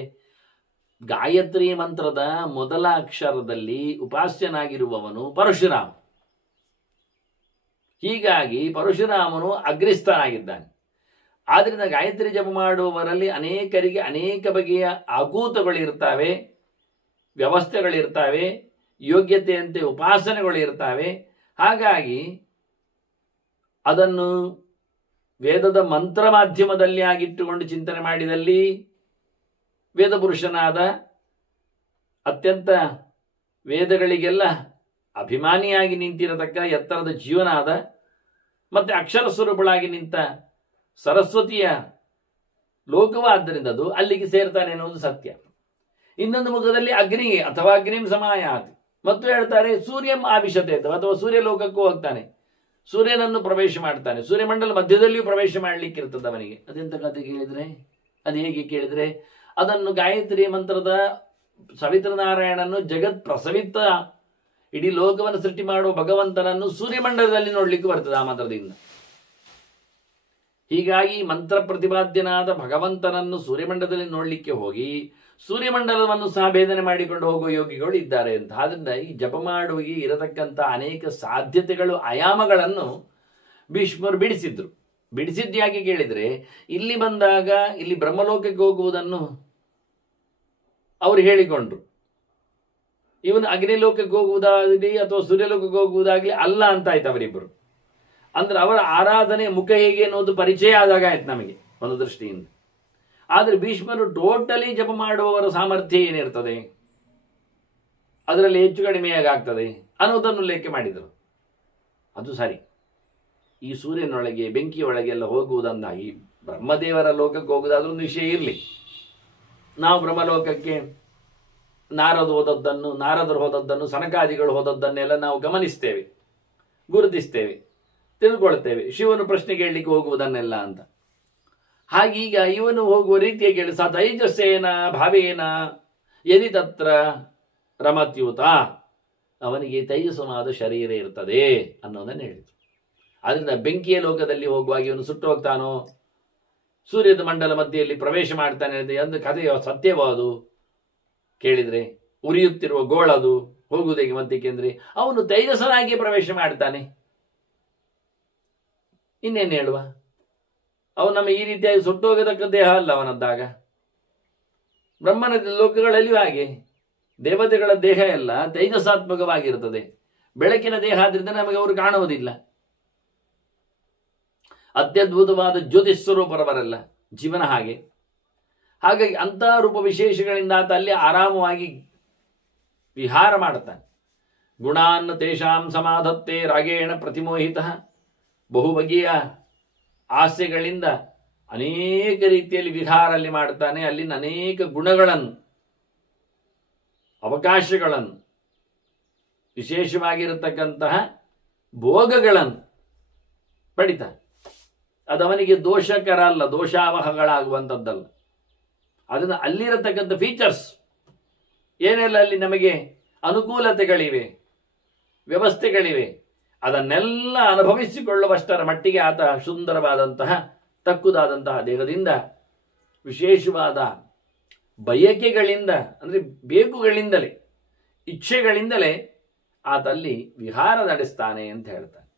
ಗಾಯತ್ರಿ ಮಂತ್ರದ ಮೊದಲ ಅಕ್ಷರದಲ್ಲಿ ಉಪಾಸ್ಯನಾಗಿರುವವನು ಪರಶುರಾಮ. ಹೀಗಾಗಿ ಪರಶುರಾಮನು ಅಗ್ನಿಸ್ಥನಾಗಿದ್ದಾನೆ. ಆದ್ದರಿಂದ ಗಾಯತ್ರಿ ಜಪ ಮಾಡುವವರಲ್ಲಿ ಅನೇಕರಿಗೆ ಅನೇಕ ಬಗೆಯ ಆಕೂತಗಳಿರ್ತಾವೆ, ವ್ಯವಸ್ಥೆಗಳಿರ್ತಾವೆ, ಯೋಗ್ಯತೆಯಂತೆ ಉಪಾಸನೆಗಳು ಇರ್ತಾವೆ. ಹಾಗಾಗಿ ಅದನ್ನು ವೇದದ ಮಂತ್ರ ಮಾಧ್ಯಮದಲ್ಲಿ ಆಗಿಟ್ಟುಕೊಂಡು ಚಿಂತನೆ ಮಾಡಿದಲ್ಲಿ ವೇದಪುರುಷನಾದ, ಅತ್ಯಂತ ವೇದಗಳಿಗೆಲ್ಲ ಅಭಿಮಾನಿಯಾಗಿ ನಿಂತಿರತಕ್ಕ ಎತ್ತರದ ಜೀವನಾದ ಮತ್ತೆ ಅಕ್ಷರ ಸ್ವರೂಪಳಾಗಿ ನಿಂತ ಸರಸ್ವತಿಯ ಲೋಕವಾದ್ದರಿಂದ ಅದು ಅಲ್ಲಿಗೆ ಸೇರ್ತಾನೆ ಎನ್ನುವುದು ಸತ್ಯ. ಇನ್ನೊಂದು ಮುಖದಲ್ಲಿ ಅಗ್ನಿ ಅಥವಾ ಅಗ್ನಿಂ ಸಮಾಯಾತಿ. ಮತ್ತು ಹೇಳ್ತಾರೆ ಸೂರ್ಯಂ ಆವಿಶತೆ ಅಥವಾ ಸೂರ್ಯ ಲೋಕಕ್ಕೂ ಹೋಗ್ತಾನೆ, ಸೂರ್ಯನನ್ನು ಪ್ರವೇಶ ಮಾಡ್ತಾನೆ. ಸೂರ್ಯಮಂಡಲ ಮಧ್ಯದಲ್ಲಿಯೂ ಪ್ರವೇಶ ಮಾಡಲಿಕ್ಕಿರ್ತದೆ ಅವನಿಗೆ. ಅದೆಂತ ಕಥೆ ಕೇಳಿದರೆ, ಅದು ಹೇಗೆ ಕೇಳಿದರೆ, ಅದನ್ನು ಗಾಯತ್ರಿ ಮಂತ್ರದ ಸವಿತೃನಾರಾಯಣನು ಜಗತ್ ಪ್ರಸವಿತ ಇಡೀ ಲೋಕವನ್ನು ಸೃಷ್ಟಿ ಮಾಡುವ ಭಗವಂತನನ್ನು ಸೂರ್ಯಮಂಡಲದಲ್ಲಿ ನೋಡ್ಲಿಕ್ಕೆ ಬರ್ತದೆ ಆ ಮಂತ್ರದಿಂದ. ಹೀಗಾಗಿ ಮಂತ್ರ ಪ್ರತಿಪಾದ್ಯನಾದ ಭಗವಂತನನ್ನು ಸೂರ್ಯಮಂಡಲದಲ್ಲಿ ನೋಡ್ಲಿಕ್ಕೆ ಹೋಗಿ ಸೂರ್ಯಮಂಡಲವನ್ನು ಸಹ ಭೇದನೆ ಮಾಡಿಕೊಂಡು ಹೋಗುವ ಯೋಗಿಗಳು ಇದ್ದಾರೆ ಅಂತ. ಆದ್ರಿಂದ ಈ ಜಪ ಮಾಡುವಿಗೆ ಇರತಕ್ಕಂಥ ಅನೇಕ ಸಾಧ್ಯತೆಗಳು, ಆಯಾಮಗಳನ್ನು ಭೀಷ್ಮರು ಬಿಡಿಸಿದ್ರು. ಬಿಡಿಸಿದ್ಯಾಕೆ ಕೇಳಿದರೆ, ಇಲ್ಲಿ ಬಂದಾಗ ಇಲ್ಲಿ ಬ್ರಹ್ಮಲೋಕಕ್ಕೆ ಹೋಗುವುದನ್ನು ಅವರು ಹೇಳಿಕೊಂಡ್ರು. ಇವನು ಅಗ್ನಿಲೋಕಕ್ಕೆ ಹೋಗುವುದಾಗಲಿ ಅಥವಾ ಸೂರ್ಯಲೋಕಕ್ಕೆ ಹೋಗುವುದಾಗಲಿ ಅಲ್ಲ ಅಂತ ಆಯ್ತು ಅವರಿಬ್ಬರು. ಅಂದ್ರೆ ಅವರ ಆರಾಧನೆ ಮುಖ ಹೇಗೆ ಅನ್ನೋದು ಪರಿಚಯ ಆದಾಗ ಆಯ್ತು ನಮಗೆ ಒಂದು ದೃಷ್ಟಿಯಿಂದ. ಆದರೆ ಭೀಷ್ಮರು ಟೋಟಲಿ ಜಪ ಮಾಡುವವರ ಸಾಮರ್ಥ್ಯ ಏನಿರ್ತದೆ, ಅದರಲ್ಲಿ ಹೆಚ್ಚು ಕಡಿಮೆಯಾಗಿ ಆಗ್ತದೆ ಅನ್ನೋದನ್ನು ಉಲ್ಲೇಖ ಮಾಡಿದರು. ಅದು ಸರಿ. ಈ ಸೂರ್ಯನೊಳಗೆ ಬೆಂಕಿಯೊಳಗೆಲ್ಲ ಹೋಗುವುದಂದಾಗಿ ಬ್ರಹ್ಮದೇವರ ಲೋಕಕ್ಕೆ ಹೋಗುವುದಾದ್ರೂ ಒಂದು ವಿಷಯ ಇರಲಿ. ನಾವು ಬ್ರಹ್ಮಲೋಕಕ್ಕೆ ನಾರದರು ಹೋದದ್ದನ್ನು ಸನಕಾದಿಗಳು ಹೋದದ್ದನ್ನೆಲ್ಲ ನಾವು ಗಮನಿಸ್ತೇವೆ, ಗುರುತಿಸ್ತೇವೆ, ತಿಳ್ಕೊಳ್ತೇವೆ. ಶಿವನು ಪ್ರಶ್ನೆ ಕೇಳಲಿಕ್ಕೆ ಹೋಗುವುದನ್ನೆಲ್ಲ ಅಂತ. ಹಾಗೀಗ ಇವನು ಹೋಗುವ ರೀತಿಯ ಕೇಳಿ ಸ ತೈಜಸ್ಸೇನ ಭಾವೇನ ಯದಿ ತತ್ರ ರಮತ್ಯೂತ, ಅವನಿಗೆ ತೈಜಸವಾದ ಶರೀರ ಇರ್ತದೆ ಅನ್ನೋದನ್ನು ಹೇಳಿತು. ಆದ್ರಿಂದ ಬೆಂಕಿಯ ಲೋಕದಲ್ಲಿ ಹೋಗುವಾಗ ಇವನು ಸುಟ್ಟು ಹೋಗ್ತಾನೋ, ಸೂರ್ಯದ ಮಂಡಲ ಮಧ್ಯೆಯಲ್ಲಿ ಪ್ರವೇಶ ಮಾಡ್ತಾನೆ ಅಂದ್ರೆ ಕಥೆಯ ಸತ್ಯವೋ ಅದು ಕೇಳಿದ್ರೆ, ಉರಿಯುತ್ತಿರುವ ಗೋಳದು ಹೋಗುವುದೇಗೆ ಮಧ್ಯಕ್ಕೆ ಅಂದ್ರೆ ಅವನು ತೈಜಸನಾಗಿ ಪ್ರವೇಶ ಮಾಡ್ತಾನೆ. ಇನ್ನೇನು ಹೇಳುವ, ಅವನು ನಮ್ಮ ಈ ರೀತಿಯಾಗಿ ಸುಟ್ಟೋಗತಕ್ಕ ದೇಹ ಅಲ್ಲ ಅವನದ್ದಾಗ. ಬ್ರಹ್ಮನ ಲೋಕಗಳಲ್ಲಿಯೂ ಹಾಗೆ ದೇವತೆಗಳ ದೇಹ ಎಲ್ಲ ತೈಜಸಾತ್ಮಕವಾಗಿರುತ್ತದೆ. ಬೆಳಕಿನ ದೇಹ ಆದ್ರಿಂದ ನಮಗೆ ಅವರು ಕಾಣುವುದಿಲ್ಲ. ಅತ್ಯದ್ಭುತವಾದ ಜ್ಯೋತಿಸ್ವರೂಪರವರೆಲ್ಲ ಜೀವನ ಹಾಗೆ. ಹಾಗಾಗಿ ಅಂತಹ ರೂಪ ವಿಶೇಷಗಳಿಂದ ಆತ ಅಲ್ಲಿ ಆರಾಮವಾಗಿ ವಿಹಾರ ಮಾಡುತ್ತಾನೆ. ಗುಣಾನ್ನ ತೇಷಾಂ ಸಮಾಧತ್ತೆ ರಾಗೇಣ ಪ್ರತಿಮೋಹಿತ. ಬಹು ಬಗೆಯ ಆಸೆಗಳಿಂದ ಅನೇಕ ರೀತಿಯಲ್ಲಿ ವಿಹಾರ ಅಲ್ಲಿ ಮಾಡುತ್ತಾನೆ. ಅಲ್ಲಿನ ಅನೇಕ ಗುಣಗಳನ್ನು, ಅವಕಾಶಗಳನ್ನು, ವಿಶೇಷವಾಗಿರತಕ್ಕಂತಹ ಭೋಗಗಳನ್ನು ಪಡಿತಾನೆ. ಅದವನಿಗೆ ದೋಷಕರ ಅಲ್ಲ, ದೋಷಾವಹಗಳಾಗುವಂಥದ್ದಲ್ಲ. ಅದನ್ನು ಅಲ್ಲಿರತಕ್ಕಂಥ ಫೀಚರ್ಸ್ ಏನೆಲ್ಲ ಅಲ್ಲಿ ನಮಗೆ ಅನುಕೂಲತೆಗಳಿವೆ, ವ್ಯವಸ್ಥೆಗಳಿವೆ, ಅದನ್ನೆಲ್ಲ ಅನುಭವಿಸಿಕೊಳ್ಳುವಷ್ಟರ ಮಟ್ಟಿಗೆ ಆತ ಸುಂದರವಾದಂತಹ ತಕ್ಕುದಾದಂತಹ ದೇಹದಿಂದ ವಿಶೇಷವಾದ ಬಯಕೆಗಳಿಂದ ಅಂದರೆ ಬೇಕುಗಳಿಂದಲೇ, ಇಚ್ಛೆಗಳಿಂದಲೇ ಆತ ಅಲ್ಲಿ ವಿಹಾರ ನಡೆಸ್ತಾನೆ ಅಂತ ಹೇಳ್ತಾನೆ.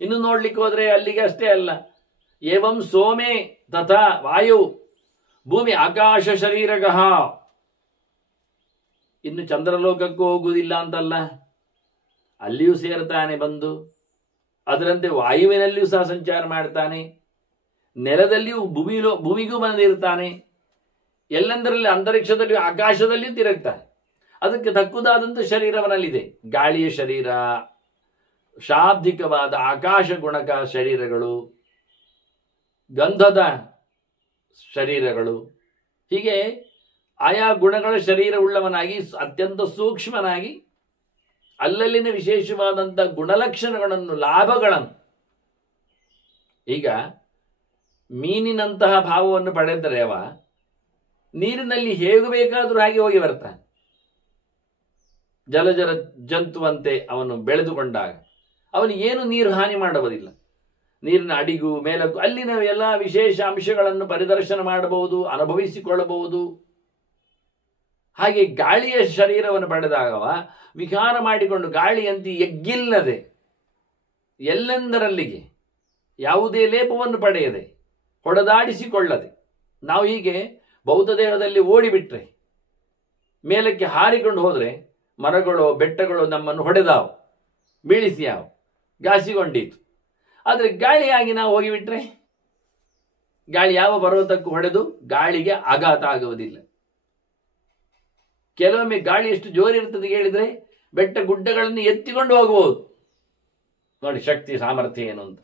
ಇನ್ನು ನೋಡ್ಲಿಕ್ಕೆ ಹೋದ್ರೆ ಅಲ್ಲಿಗೆ ಅಷ್ಟೇ ಅಲ್ಲ, ಏವಂ ಸೋಮೆ ತಥಾ ವಾಯು ಭೂಮಿ ಆಕಾಶ ಶರೀರಗಃ. ಇನ್ನು ಚಂದ್ರಲೋಕಕ್ಕೂ ಹೋಗುವುದಿಲ್ಲ ಅಂತಲ್ಲ, ಅಲ್ಲಿಯೂ ಸೇರ್ತಾನೆ ಬಂದು. ಅದರಂತೆ ವಾಯುವಿನಲ್ಲಿಯೂ ಸಹ ಸಂಚಾರ ಮಾಡ್ತಾನೆ, ನೆಲದಲ್ಲಿಯೂ ಭೂಮಿಗೂ ಬಂದಿರ್ತಾನೆ, ಎಲ್ಲೆಂದರಲ್ಲಿ ಅಂತರಿಕ್ಷದಲ್ಲಿಯೂ ಆಕಾಶದಲ್ಲಿಯೂ ತಿರುಗ್ತಾನೆ. ಅದಕ್ಕೆ ತಕ್ಕುದಾದಂಥ ಶರೀರವನಲ್ಲಿದೆ. ಗಾಳಿಯ ಶರೀರ, ಶಾಬ್ದಿಕವಾದ ಆಕಾಶ ಗುಣಕ ಶರೀರಗಳು, ಗಂಧದ ಶರೀರಗಳು, ಹೀಗೆ ಆಯಾ ಗುಣಗಳ ಶರೀರವುಳ್ಳವನಾಗಿ ಅತ್ಯಂತ ಸೂಕ್ಷ್ಮನಾಗಿ ಅಲ್ಲಲ್ಲಿನ ವಿಶೇಷವಾದಂಥ ಗುಣಲಕ್ಷಣಗಳನ್ನು, ಲಾಭಗಳನ್ನು, ಈಗ ಮೀನಿನಂತಹ ಭಾವವನ್ನು ಪಡೆದರೆ ಅವ ನೀರಿನಲ್ಲಿ ಹೇಗೆ ಬೇಕಾದರೂ ಹಾಗೆ ಹೋಗಿ ಬರ್ತಾನೆ. ಜಲಜರ ಜಂತುವಂತೆ ಅವನು ಬೆಳೆದುಕೊಂಡಾಗ ಅವನಿಗೇನು ನೀರು ಹಾನಿ ಮಾಡುವುದಿಲ್ಲ. ನೀರಿನ ಅಡಿಗೂ ಮೇಲಕ್ಕೂ ಅಲ್ಲಿನ ಎಲ್ಲ ವಿಶೇಷ ಅಂಶಗಳನ್ನು ಪರಿದರ್ಶನ ಮಾಡಬಹುದು, ಅನುಭವಿಸಿಕೊಳ್ಳಬಹುದು. ಹಾಗೆ ಗಾಳಿಯ ಶರೀರವನ್ನು ಪಡೆದಾಗವ ವಿಹಾರ ಮಾಡಿಕೊಂಡು ಗಾಳಿಯಂತೆ ಎಗ್ಗಿಲ್ಲದೆ ಎಲ್ಲೆಂದರಲ್ಲಿಗೆ ಯಾವುದೇ ಲೇಪವನ್ನು ಪಡೆಯದೆ ಹೊಡೆದಾಡಿಸಿಕೊಳ್ಳದೆ ನಾವು ಹೀಗೆ ಬೌದ್ಧ ದೇಹದಲ್ಲಿ ಓಡಿಬಿಟ್ರೆ, ಮೇಲಕ್ಕೆ ಹಾರಿಕೊಂಡು ಹೋದರೆ ಮರಗಳು ಬೆಟ್ಟಗಳು ನಮ್ಮನ್ನು ಹೊಡೆದಾವು, ಬೀಳಿಸಿಯಾವು, ಘಾಸಿಗೊಂಡಿತು. ಆದರೆ ಗಾಳಿಯಾಗಿ ನಾವು ಹೋಗಿಬಿಟ್ರೆ ಗಾಳಿ ಯಾವ ಪರ್ವತಕ್ಕೂ ಹೊಡೆದು ಗಾಳಿಗೆ ಆಘಾತ ಆಗುವುದಿಲ್ಲ. ಕೆಲವೊಮ್ಮೆ ಗಾಳಿ ಎಷ್ಟು ಜೋರಿರ್ತದೆ ಹೇಳಿದ್ರೆ ಬೆಟ್ಟ ಗುಡ್ಡಗಳನ್ನು ಎತ್ತಿಕೊಂಡು ಹೋಗಬಹುದು. ನೋಡಿ ಶಕ್ತಿ ಸಾಮರ್ಥ್ಯ ಏನು ಅಂತ,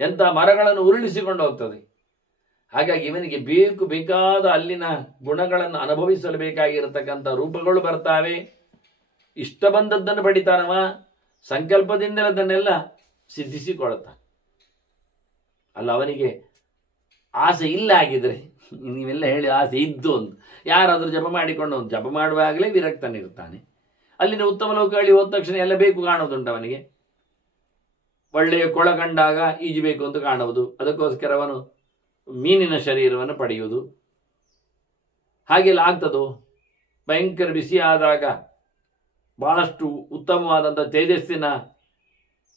ಎಂಥ ಮರಗಳನ್ನು ಉರುಳಿಸಿಕೊಂಡು ಹೋಗ್ತದೆ. ಹಾಗಾಗಿ ಇವನಿಗೆ ಬೇಕಾದ ಅಲ್ಲಿನ ಗುಣಗಳನ್ನು ಅನುಭವಿಸಲು ಬೇಕಾಗಿರತಕ್ಕಂಥ ರೂಪಗಳು ಬರ್ತಾವೆ. ಇಷ್ಟ ಬಂದದ್ದನ್ನು ಪಡಿತಾನವ, ಸಂಕಲ್ಪದಿಂದಲೇ ಅದನ್ನೆಲ್ಲ ಸಿದ್ಧಿಸಿಕೊಳ್ತಾನೆ. ಅಲ್ಲ, ಅವನಿಗೆ ಆಸೆ ಇಲ್ಲ ಆಗಿದ್ರೆ, ನೀವೆಲ್ಲ ಹೇಳಿ ಆಸೆ ಇದ್ದು ಅಂತ ಯಾರಾದರೂ ಜಪ ಮಾಡಿಕೊಂಡು ಜಪ ಮಾಡುವಾಗಲೇ ವಿರಕ್ತನಿರ್ತಾನೆ. ಅಲ್ಲಿನ ಉತ್ತಮ ಲೋಕಗಳಲ್ಲಿ ಹೋದ ತಕ್ಷಣ ಎಲ್ಲ ಬೇಕು ಕಾಣುವುದುಂಟು ಅವನಿಗೆ. ಒಳ್ಳೆಯ ಕೊಳ ಕಂಡಾಗ ಈಜಬೇಕು ಅಂತ ಕಾಣುವುದು, ಅದಕ್ಕೋಸ್ಕರ ಅವನು ಮೀನಿನ ಶರೀರವನ್ನು ಪಡೆಯುವುದು. ಹಾಗೆಲ್ಲ ಆಗ್ತದೋ? ಭಯಂಕರ ಬಿಸಿ ಆದಾಗ ಬಹಳಷ್ಟು ಉತ್ತಮವಾದಂಥ ತೇಜಸ್ಸಿನ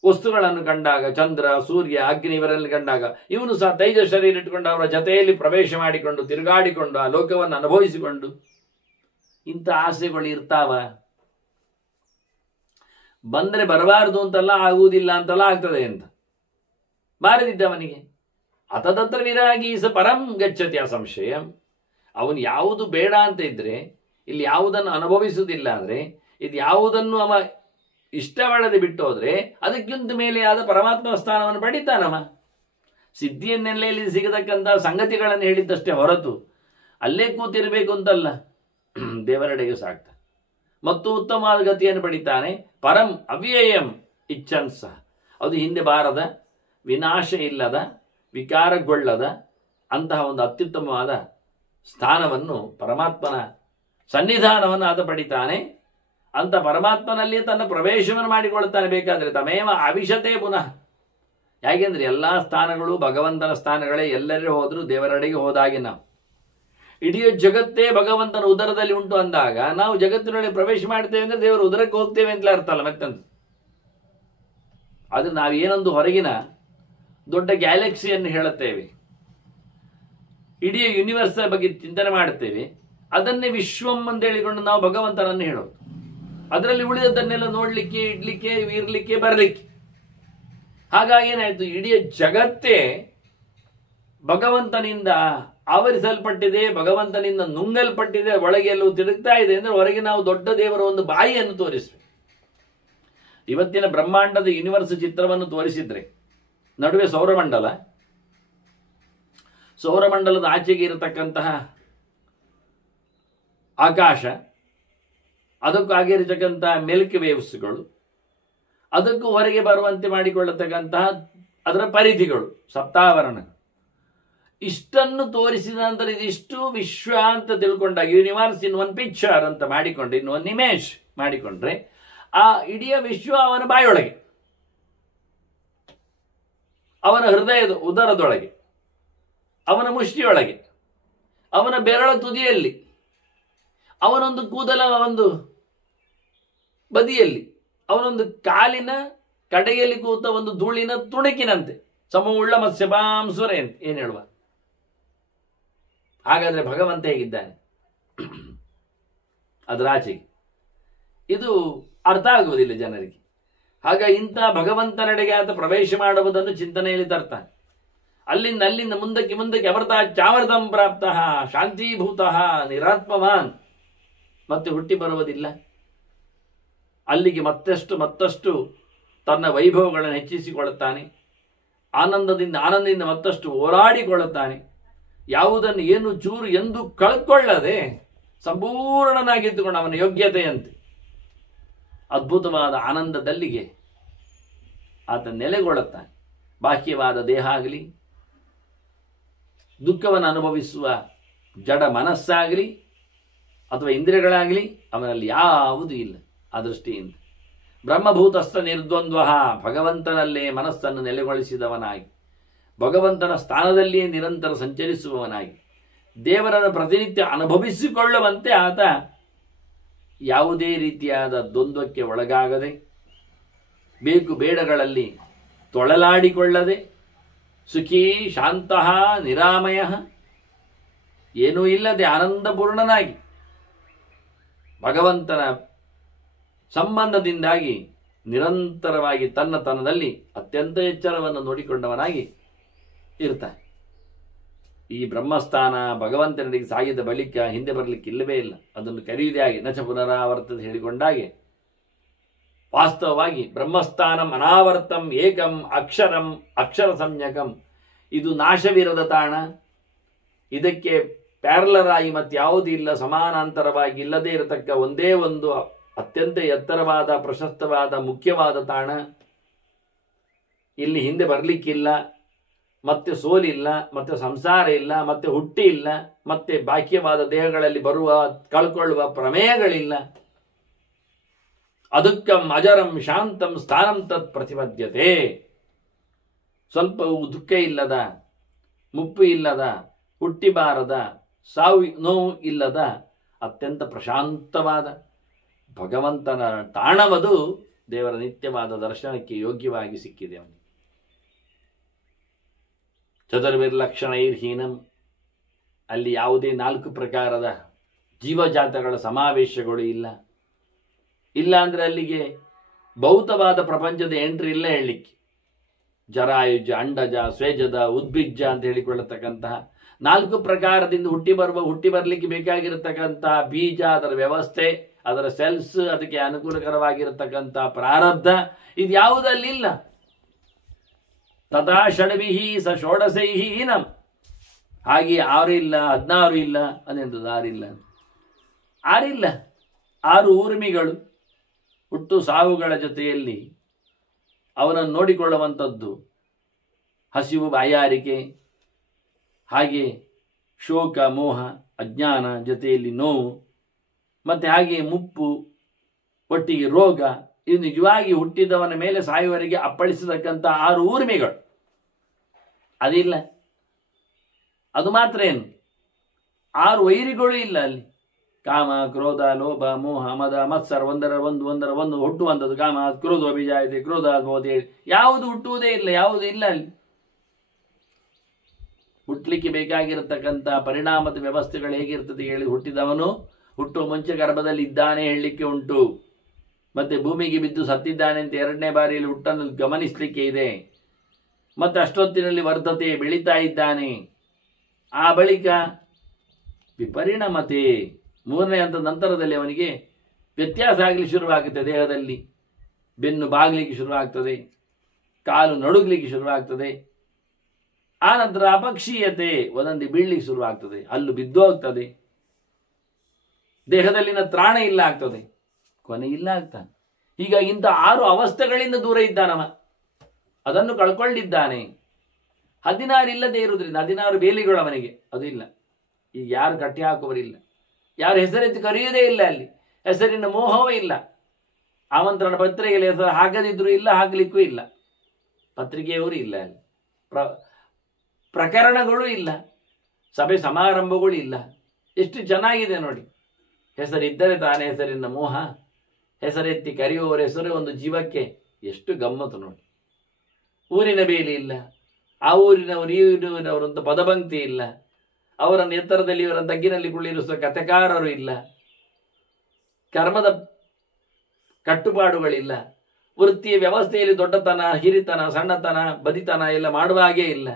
ವಸ್ತುಗಳನ್ನು ಕಂಡಾಗ, ಚಂದ್ರ, ಸೂರ್ಯ, ಅಗ್ನಿ ಇವರಲ್ಲಿ ಕಂಡಾಗ ಇವನು ಸಹ ತೈಜ ಶರೀರ ಇಟ್ಟುಕೊಂಡು ಅವರ ಜೊತೆಯಲ್ಲಿ ಪ್ರವೇಶ ಮಾಡಿಕೊಂಡು ತಿರುಗಾಡಿಕೊಂಡು ಆ ಲೋಕವನ್ನು ಅನುಭವಿಸಿಕೊಂಡು ಇಂಥ ಆಸೆಗಳು ಇರ್ತಾವ. ಬಂದರೆ ಬರಬಾರದು ಅಂತಲ್ಲ, ಆಗುವುದಿಲ್ಲ ಅಂತಲ್ಲ, ಆಗ್ತದೆ ಅಂತ ಬಾರದಿದ್ದವನಿಗೆ. ಅತದತ್ರ ವಿರಾಗಿ ಸ ಪರಂ ಗಚ್ಚತಿ ಅಸಂಶಯ. ಅವನು ಯಾವುದು ಬೇಡ ಅಂತ ಇದ್ರೆ, ಇಲ್ಲಿ ಯಾವುದನ್ನು ಅನುಭವಿಸುವುದಿಲ್ಲ ಅಂದರೆ, ಇದು ಯಾವುದನ್ನು ಅವ ಇಷ್ಟಪಡದೆ ಬಿಟ್ಟು ಹೋದ್ರೆ ಅದಕ್ಕಿಂತ ಮೇಲೆ ಆದ ಪರಮಾತ್ಮ ಸ್ಥಾನವನ್ನು ಪಡಿತಾನವ. ಸಿದ್ಧಿಯನ್ನೆಲ್ಲೆಯಲ್ಲಿ ಸಿಗತಕ್ಕಂಥ ಸಂಗತಿಗಳನ್ನು ಹೇಳಿದ್ದಷ್ಟೇ ಹೊರತು ಅಲ್ಲೇ ಕೂತಿರಬೇಕು ಅಂತಲ್ಲ, ದೇವರೆಡೆಗೆ ಸಾಕ್ತ ಮತ್ತು ಉತ್ತಮವಾದ ಗತಿಯನ್ನು ಪಡಿತಾನೆ. ಪರಂ ಅವ್ಯಯಂ ಇಚ್ಛನ್ಸ, ಅದು ಹಿಂದೆ ಬಾರದ, ವಿನಾಶ ಇಲ್ಲದ, ವಿಕಾರಗೊಳ್ಳದ ಅಂತಹ ಒಂದು ಅತ್ಯುತ್ತಮವಾದ ಸ್ಥಾನವನ್ನು, ಪರಮಾತ್ಮನ ಸನ್ನಿಧಾನವನ್ನು ಆತ ಪಡಿತಾನೆ. ಅಂತ ಪರಮಾತ್ಮನಲ್ಲಿಯೇ ತನ್ನ ಪ್ರವೇಶವನ್ನು ಮಾಡಿಕೊಳ್ತಾನೆ. ಬೇಕಾದರೆ ತಮೇವ ಆವಿಶತೆ ಪುನಃ. ಯಾಕೆಂದ್ರೆ ಎಲ್ಲ ಸ್ಥಾನಗಳು ಭಗವಂತನ ಸ್ಥಾನಗಳೇ. ಎಲ್ಲರೂ ಹೋದರೂ ದೇವರೆಡೆಗೆ ಹೋದಾಗೆ ನಾವು ಇಡೀ ಜಗತ್ತೇ ಭಗವಂತನ ಉದರದಲ್ಲಿ ಉಂಟು ಅಂದಾಗ ನಾವು ಜಗತ್ತಿನೊಳಗೆ ಪ್ರವೇಶ ಮಾಡ್ತೇವೆ ಅಂದರೆ ದೇವರ ಉದರಕ್ಕೆ ಹೋಗ್ತೇವೆ ಅಂತಲೇ ಅರ್ಥ ಅಲ್ಲ ಮತ್ತಂತ. ಆದರೆ ನಾವೇನೊಂದು ಹೊರಗಿನ ದೊಡ್ಡ ಗ್ಯಾಲಕ್ಸಿಯನ್ನು ಹೇಳುತ್ತೇವೆ, ಇಡೀ ಯೂನಿವರ್ಸ್ ಬಗ್ಗೆ ಚಿಂತನೆ ಮಾಡುತ್ತೇವೆ, ಅದನ್ನೇ ವಿಶ್ವಂ ಅಂತ ಹೇಳಿಕೊಂಡು ನಾವು ಭಗವಂತನನ್ನು ಹೇಳೋದು. ಅದರಲ್ಲಿ ಉಳಿದದ್ದನ್ನೆಲ್ಲ ನೋಡ್ಲಿಕ್ಕೆ, ಇಡ್ಲಿಕ್ಕೆ, ಇರ್ಲಿಕ್ಕೆ, ಬರಲಿಕ್ಕೆ. ಹಾಗಾಗಿ ಏನಾಯ್ತು, ಇಡೀ ಜಗತ್ತೇ ಭಗವಂತನಿಂದ ಆವರಿಸಲ್ಪಟ್ಟಿದೆ, ಭಗವಂತನಿಂದ ನುಂಗಲ್ಪಟ್ಟಿದೆ, ಒಳಗೆ ಎಲ್ಲವೂ ತಿರುಗ್ತಾ ಇದೆ. ಅಂದ್ರೆ ಹೊರಗೆ ನಾವು ದೊಡ್ಡ ದೇವರ ಒಂದು ಬಾಯಿಯನ್ನು ತೋರಿಸ್ಬೇಕು. ಇವತ್ತಿನ ಬ್ರಹ್ಮಾಂಡದ ಯೂನಿವರ್ಸ್ ಚಿತ್ರವನ್ನು ತೋರಿಸಿದ್ರೆ ನಡುವೆ ಸೌರಮಂಡಲ, ಸೌರಮಂಡಲದ ಆಚೆಗೆ ಇರತಕ್ಕಂತಹ ಆಕಾಶ, ಅದಕ್ಕೂ ಆಗಿರತಕ್ಕಂತಹ ಮಿಲ್ಕ್ ವೇವ್ಸ್ಗಳು, ಅದಕ್ಕೂ ಹೊರಗೆ ಬರುವಂತೆ ಮಾಡಿಕೊಳ್ಳತಕ್ಕಂತಹ ಅದರ ಪರಿಧಿಗಳು, ಸಪ್ತಾವರಣ, ಇಷ್ಟನ್ನು ತೋರಿಸಿದ ನಂತರ ಇದಿಷ್ಟು ವಿಶ್ವ ಅಂತ ತಿಳ್ಕೊಂಡಾಗ, ಯೂನಿವರ್ಸ್ ಇನ್ ಒನ್ ಪಿಕ್ಚರ್ ಅಂತ ಮಾಡಿಕೊಂಡ್ರೆ, ಇನ್ನು ಒಂದು ಇಮೇಜ್ ಮಾಡಿಕೊಂಡ್ರೆ, ಆ ಇಡೀ ವಿಶ್ವ ಅವನ ಬಾಯೊಳಗೆ, ಅವನ ಹೃದಯದ ಉದರದೊಳಗೆ, ಅವನ ಮುಷ್ಟಿಯೊಳಗೆ, ಅವನ ಬೆರಳ ತುದಿಯಲ್ಲಿ, ಅವನೊಂದು ಕೂದಲ ಒಂದು ಬದಿಯಲ್ಲಿ, ಅವನೊಂದು ಕಾಲಿನ ಕಡೆಯಲ್ಲಿ ಕೂತ ಒಂದು ಧೂಳಿನ ತುಣುಕಿನಂತೆ ಸಮವುಳ್ಳ ಮತ್ಸ್ಯಪಾಂಸುರೆ ಅಂತ ಏನು ಹೇಳುವ. ಹಾಗಾದ್ರೆ ಭಗವಂತ ಹೇಗಿದ್ದಾನೆ ಅದರಾಚೆಗೆ ಇದು ಅರ್ಥ ಆಗುವುದಿಲ್ಲ ಜನರಿಗೆ. ಹಾಗ ಇಂಥ ಭಗವಂತನೆಡೆಗೆ ಆತ ಪ್ರವೇಶ ಮಾಡುವುದನ್ನು ಚಿಂತನೆಯಲ್ಲಿ ತರ್ತಾನೆ. ಅಲ್ಲಿಂದ ಮುಂದಕ್ಕೆ ಅಮೃತ ಚಾಮೃತಂ ಪ್ರಾಪ್ತ ಶಾಂತೀಭೂತ ನಿರಾತ್ಮವಾನ್, ಮತ್ತೆ ಹುಟ್ಟಿ ಬರುವುದಿಲ್ಲ. ಅಲ್ಲಿಗೆ ಮತ್ತಷ್ಟು ತನ್ನ ವೈಭವಗಳನ್ನು ಹೆಚ್ಚಿಸಿಕೊಳ್ಳುತ್ತಾನೆ. ಆನಂದದಿಂದ ಮತ್ತಷ್ಟು ಓಲಾಡಿಕೊಳ್ಳುತ್ತಾನೆ. ಯಾವುದನ್ನು ಏನು ಚೂರು ಎಂದು ಕಳ್ಕೊಳ್ಳದೆ ಸಂಪೂರ್ಣನಾಗಿದ್ದುಕೊಂಡು ಅವನ ಯೋಗ್ಯತೆಯಂತೆ ಅದ್ಭುತವಾದ ಆನಂದದಲ್ಲಿಗೆ ಆತ ನೆಲೆಗೊಳ್ಳುತ್ತಾನೆ. ಬಾಹ್ಯವಾದ ದೇಹ ಆಗಲಿ, ದುಃಖವನ್ನು ಅನುಭವಿಸುವ ಜಡ ಮನಸ್ಸಾಗಲಿ ಅಥವಾ ಇಂದ್ರಿಯಗಳಾಗಲಿ ಅವನಲ್ಲಿ ಯಾವುದೂ ಇಲ್ಲ. ಆ ದೃಷ್ಟಿಯಿಂದ ಬ್ರಹ್ಮಭೂತಸ್ಥ ನಿರ್ದ್ವಂದ್ವ, ಭಗವಂತನಲ್ಲೇ ಮನಸ್ಸನ್ನು ನೆಲೆಗೊಳಿಸಿದವನಾಗಿ, ಭಗವಂತನ ಸ್ಥಾನದಲ್ಲಿಯೇ ನಿರಂತರ ಸಂಚರಿಸುವವನಾಗಿ, ದೇವರನ್ನು ಪ್ರತಿನಿತ್ಯ ಅನುಭವಿಸಿಕೊಳ್ಳುವಂತೆ ಆತ ಯಾವುದೇ ರೀತಿಯಾದ ದ್ವಂದ್ವಕ್ಕೆ ಒಳಗಾಗದೆ, ಬೇಕು ಬೇಡಗಳಲ್ಲಿ ತೊಳಲಾಡಿಕೊಳ್ಳದೆ, ಸುಖೀ ಶಾಂತಃ ನಿರಾಮಯ, ಏನೂ ಇಲ್ಲದೆ ಆನಂದಪೂರ್ಣನಾಗಿ ಭಗವಂತನ ಸಂಬಂಧದಿಂದಾಗಿ ನಿರಂತರವಾಗಿ ತನ್ನತನದಲ್ಲಿ ಅತ್ಯಂತ ಎಚ್ಚರವನ್ನು ನೋಡಿಕೊಂಡವನಾಗಿ ಇರ್ತಾನೆ. ಈ ಬ್ರಹ್ಮಸ್ಥಾನ ಭಗವಂತನಿಗೆ ಸಾಗಿದ ಬಳಿಕ ಹಿಂದೆ ಬರಲಿಕ್ಕೆ ಇಲ್ಲವೇ ಇಲ್ಲ. ಅದನ್ನು ಕರೆಯುವುದೇ ಆಗಿ ನಚ ಪುನರಾವರ್ತದ ಹೇಳಿಕೊಂಡಾಗೆ ವಾಸ್ತವವಾಗಿ ಬ್ರಹ್ಮಸ್ಥಾನಂ ಅನಾವರ್ತಂ ಏಕಂ ಅಕ್ಷರಂ ಅಕ್ಷರ ಸಂಜ್ಞಕಂ, ಇದು ನಾಶವಿರದ ತಾಣ. ಇದಕ್ಕೆ ಪ್ಯಾರಲರ್ ಆಗಿ ಮತ್ತೆ ಯಾವುದೂ ಇಲ್ಲ, ಸಮಾನಾಂತರವಾಗಿ ಇಲ್ಲದೆ ಇರತಕ್ಕ ಒಂದೇ ಒಂದು ಅತ್ಯಂತ ಎತ್ತರವಾದ ಪ್ರಶಸ್ತವಾದ ಮುಖ್ಯವಾದ ತಾಣ. ಇಲ್ಲಿ ಹಿಂದೆ ಬರಲಿಕ್ಕಿಲ್ಲ, ಮತ್ತೆ ಸೋಲಿಲ್ಲ, ಮತ್ತೆ ಸಂಸಾರ ಇಲ್ಲ, ಮತ್ತೆ ಹುಟ್ಟಿ ಇಲ್ಲ, ಮತ್ತೆ ಬಾಹ್ಯವಾದ ದೇಹಗಳಲ್ಲಿ ಬರುವ ಕಳ್ಕೊಳ್ಳುವ ಪ್ರಮೇಯಗಳಿಲ್ಲ. ಅದುಃಖಂ ಅಜರಂ ಶಾಂತಂ ಸ್ಥಾನಂ ತತ್ ಪ್ರತಿಪದ್ಯತೆ. ಸ್ವಲ್ಪವೂ ದುಃಖ ಇಲ್ಲದ, ಮುಪ್ಪು ಇಲ್ಲದ, ಹುಟ್ಟಿಬಾರದ, ಸಾವು ನೋವು ಇಲ್ಲದ ಅತ್ಯಂತ ಪ್ರಶಾಂತವಾದ ಭಗವಂತನ ತಾಣವದು ದೇವರ ನಿತ್ಯವಾದ ದರ್ಶನಕ್ಕೆ ಯೋಗ್ಯವಾಗಿ ಸಿಕ್ಕಿದೆ ಅವನಿಗೆ. ಚತುರ್ವಿರ್ಲಕ್ಷಣೈರ್ಹೀನಂ, ಅಲ್ಲಿ ಯಾವುದೇ 4 ಪ್ರಕಾರದ ಜೀವಜಾತಗಳ ಸಮಾವೇಶಗಳು ಇಲ್ಲ. ಇಲ್ಲ ಅಂದರೆ ಅಲ್ಲಿಗೆ ಭೌತವಾದ ಪ್ರಪಂಚದ ಎಂಟ್ರಿ ಇಲ್ಲ ಹೇಳಲಿಕ್ಕೆ. ಜರಾಯುಜ, ಅಂಡಜ, ಸ್ವೇಜದ, ಉದ್ಭಿಜ್ಜ ಅಂತ ಹೇಳಿಕೊಳ್ಳತಕ್ಕಂತಹ 4 ಪ್ರಕಾರದಿಂದ ಹುಟ್ಟಿ ಬರಲಿಕ್ಕೆ ಬೇಕಾಗಿರತಕ್ಕಂತಹ ಬೀಜ, ಅದರ ವ್ಯವಸ್ಥೆ, ಅದರ ಸೆಲ್ಸ್, ಅದಕ್ಕೆ ಅನುಕೂಲಕರವಾಗಿರತಕ್ಕಂತಹ ಪ್ರಾರಬ್ಧ, ಇದು ಯಾವುದಲ್ಲಿಲ್ಲ. ತಥಾ ಷಡ್ವಿಹಿ ಸ ಷೋಡಶೈಹಿ ನಂ, ಹಾಗೆ 6 ಇಲ್ಲ, 16 ಇಲ್ಲ, ಅದೆಂಥದ್ದು 6 ಇಲ್ಲ, 6 ಊರ್ಮಿಗಳು ಹುಟ್ಟು ಸಾವುಗಳ ಜೊತೆಯಲ್ಲಿ ಅವನನ್ನು ನೋಡಿಕೊಳ್ಳುವಂಥದ್ದು. ಹಸಿವು, ಬಾಯಾರಿಕೆ, ಹಾಗೆ ಶೋಕ, ಮೋಹ, ಅಜ್ಞಾನ, ಜೊತೆಯಲ್ಲಿ ನೋವು, ಮತ್ತೆ ಹಾಗೆ ಮುಪ್ಪು, ಒಟ್ಟಿಗೆ ರೋಗ, ಇದು ನಿಜವಾಗಿ ಹುಟ್ಟಿದವನ ಮೇಲೆ ಸಾಯುವವರೆಗೆ ಅಪ್ಪಳಿಸತಕ್ಕಂಥ 6 ಊರ್ಮಿಗಳು ಅದಿಲ್ಲ. ಅದು ಮಾತ್ರ ಏನು, 6 ವೈರಿಗಳು ಇಲ್ಲ ಅಲ್ಲಿ. ಕಾಮ, ಕ್ರೋಧ, ಲೋಭ, ಮೋಹ, ಮದ, ಮತ್ಸರ, ಒಂದರ ಒಂದು ಹುಟ್ಟುವಂಥದ್ದು. ಕಾಮ ಕ್ರೋಧ ಅಭಿಜಾಯತೆ, ಕ್ರೋಧ ಭವತಿ, ಯಾವುದು ಹುಟ್ಟುವುದೇ ಇಲ್ಲ, ಯಾವುದು ಇಲ್ಲ ಅಲ್ಲಿ. ಹುಟ್ಟಲಿಕ್ಕೆ ಬೇಕಾಗಿರತಕ್ಕಂಥ ಪರಿಣಾಮದ ವ್ಯವಸ್ಥೆಗಳು ಹೇಗಿರ್ತದೆ ಹೇಳಿ, ಹುಟ್ಟಿದವನು ಹುಟ್ಟುವ ಮುಂಚೆ ಗರ್ಭದಲ್ಲಿ ಇದ್ದಾನೆ ಹೇಳಲಿಕ್ಕೆ ಉಂಟು. ಮತ್ತೆ ಭೂಮಿಗೆ ಬಿದ್ದು ಸತ್ತಿದ್ದಾನೆ ಅಂತ 2ನೇ ಬಾರಿಯಲ್ಲಿ ಹುಟ್ಟನ್ನು ಗಮನಿಸಲಿಕ್ಕೆ ಇದೆ. ಮತ್ತೆ ಅಷ್ಟೊತ್ತಿನಲ್ಲಿ ವರ್ಧತೆ, ಬೆಳೀತಾ ಇದ್ದಾನೆ. ಆ ಬಳಿಕ ವಿಪರಿಣಮತೆ, 3ನೇ ಹಂತದ ನಂತರದಲ್ಲಿ ಅವನಿಗೆ ವ್ಯತ್ಯಾಸ ಆಗಲಿಕ್ಕೆ ಶುರುವಾಗುತ್ತೆ. ದೇಹದಲ್ಲಿ ಬೆನ್ನು ಬಾಗ್ಲಿಕ್ಕೆ ಶುರುವಾಗ್ತದೆ, ಕಾಲು ನಡುಗ್ಲಿಕ್ಕೆ ಶುರುವಾಗ್ತದೆ. ಆ ನಂತರ ಅಪಕ್ಷೀಯತೆ, ಒಂದೊಂದು ಬೀಳ್ಲಿಕ್ಕೆ ಶುರುವಾಗ್ತದೆ, ಅಲ್ಲೂ ಬಿದ್ದು ಹೋಗ್ತದೆ. ದೇಹದಲ್ಲಿನ ತ್ರಾಣ ಇಲ್ಲ ಆಗ್ತದೆ, ಕೊನೆ ಇಲ್ಲ ಆಗ್ತಾನೆ. ಈಗ ಇಂಥ 6 ಅವಸ್ಥೆಗಳಿಂದ ದೂರ ಇದ್ದಾನವ, ಅದನ್ನು ಕಳ್ಕೊಂಡಿದ್ದಾನೆ. 16 ಇಲ್ಲದೆ ಇರುವುದರಿಂದ 16 ಬೇಲಿಗಳು ಅವನಿಗೆ ಅದು ಇಲ್ಲ. ಈಗ ಯಾರು ಕಟ್ಟಿ ಹಾಕುವರಿಲ್ಲ, ಯಾರು ಹೆಸರೆತ್ತಿ ಕರೆಯುವುದೇ ಇಲ್ಲ. ಅಲ್ಲಿ ಹೆಸರಿನ ಮೋಹವೇ ಇಲ್ಲ. ಆಮಂತ್ರಣ ಪತ್ರಿಕೆಯಲ್ಲಿ ಹೆಸರು ಹಾಕದಿದ್ರು ಇಲ್ಲ, ಹಾಕಲಿಕ್ಕೂ ಇಲ್ಲ. ಪತ್ರಿಕೆಯವರು ಇಲ್ಲ, ಅಲ್ಲಿ ಪ್ರಕರಣಗಳು ಇಲ್ಲ, ಸಭೆ ಸಮಾರಂಭಗಳು ಇಲ್ಲ. ಎಷ್ಟು ಚೆನ್ನಾಗಿದೆ ನೋಡಿ. ಹೆಸರಿದ್ದರೆ ತಾನೇ ಹೆಸರಿನ ಮೋಹ. ಹೆಸರೆತ್ತಿ ಕರೆಯುವವರ ಹೆಸರು ಒಂದು ಜೀವಕ್ಕೆ ಎಷ್ಟು ಗಮ್ಮತ್ತು ನೋಡಿ. ಊರಿನ ಬೇಲಿ ಇಲ್ಲ, ಆ ಊರಿನವರು ಈ ಊರಿನವರಂತ ಪದಪಂಕ್ತಿ ಇಲ್ಲ, ಅವರನ್ನು ಎತ್ತರದಲ್ಲಿ ಇವರ ತಗ್ಗಿನಲ್ಲಿ ಕುಳ್ಳಿರಿಸುವ ಕಥೆಕಾರರು ಇಲ್ಲ, ಕರ್ಮದ ಕಟ್ಟುಪಾಡುಗಳಿಲ್ಲ, ವೃತ್ತಿಯ ವ್ಯವಸ್ಥೆಯಲ್ಲಿ ದೊಡ್ಡತನ, ಹಿರಿತನ, ಸಣ್ಣತನ, ಬದಿತನ ಎಲ್ಲ ಮಾಡುವ ಹಾಗೇ ಇಲ್ಲ.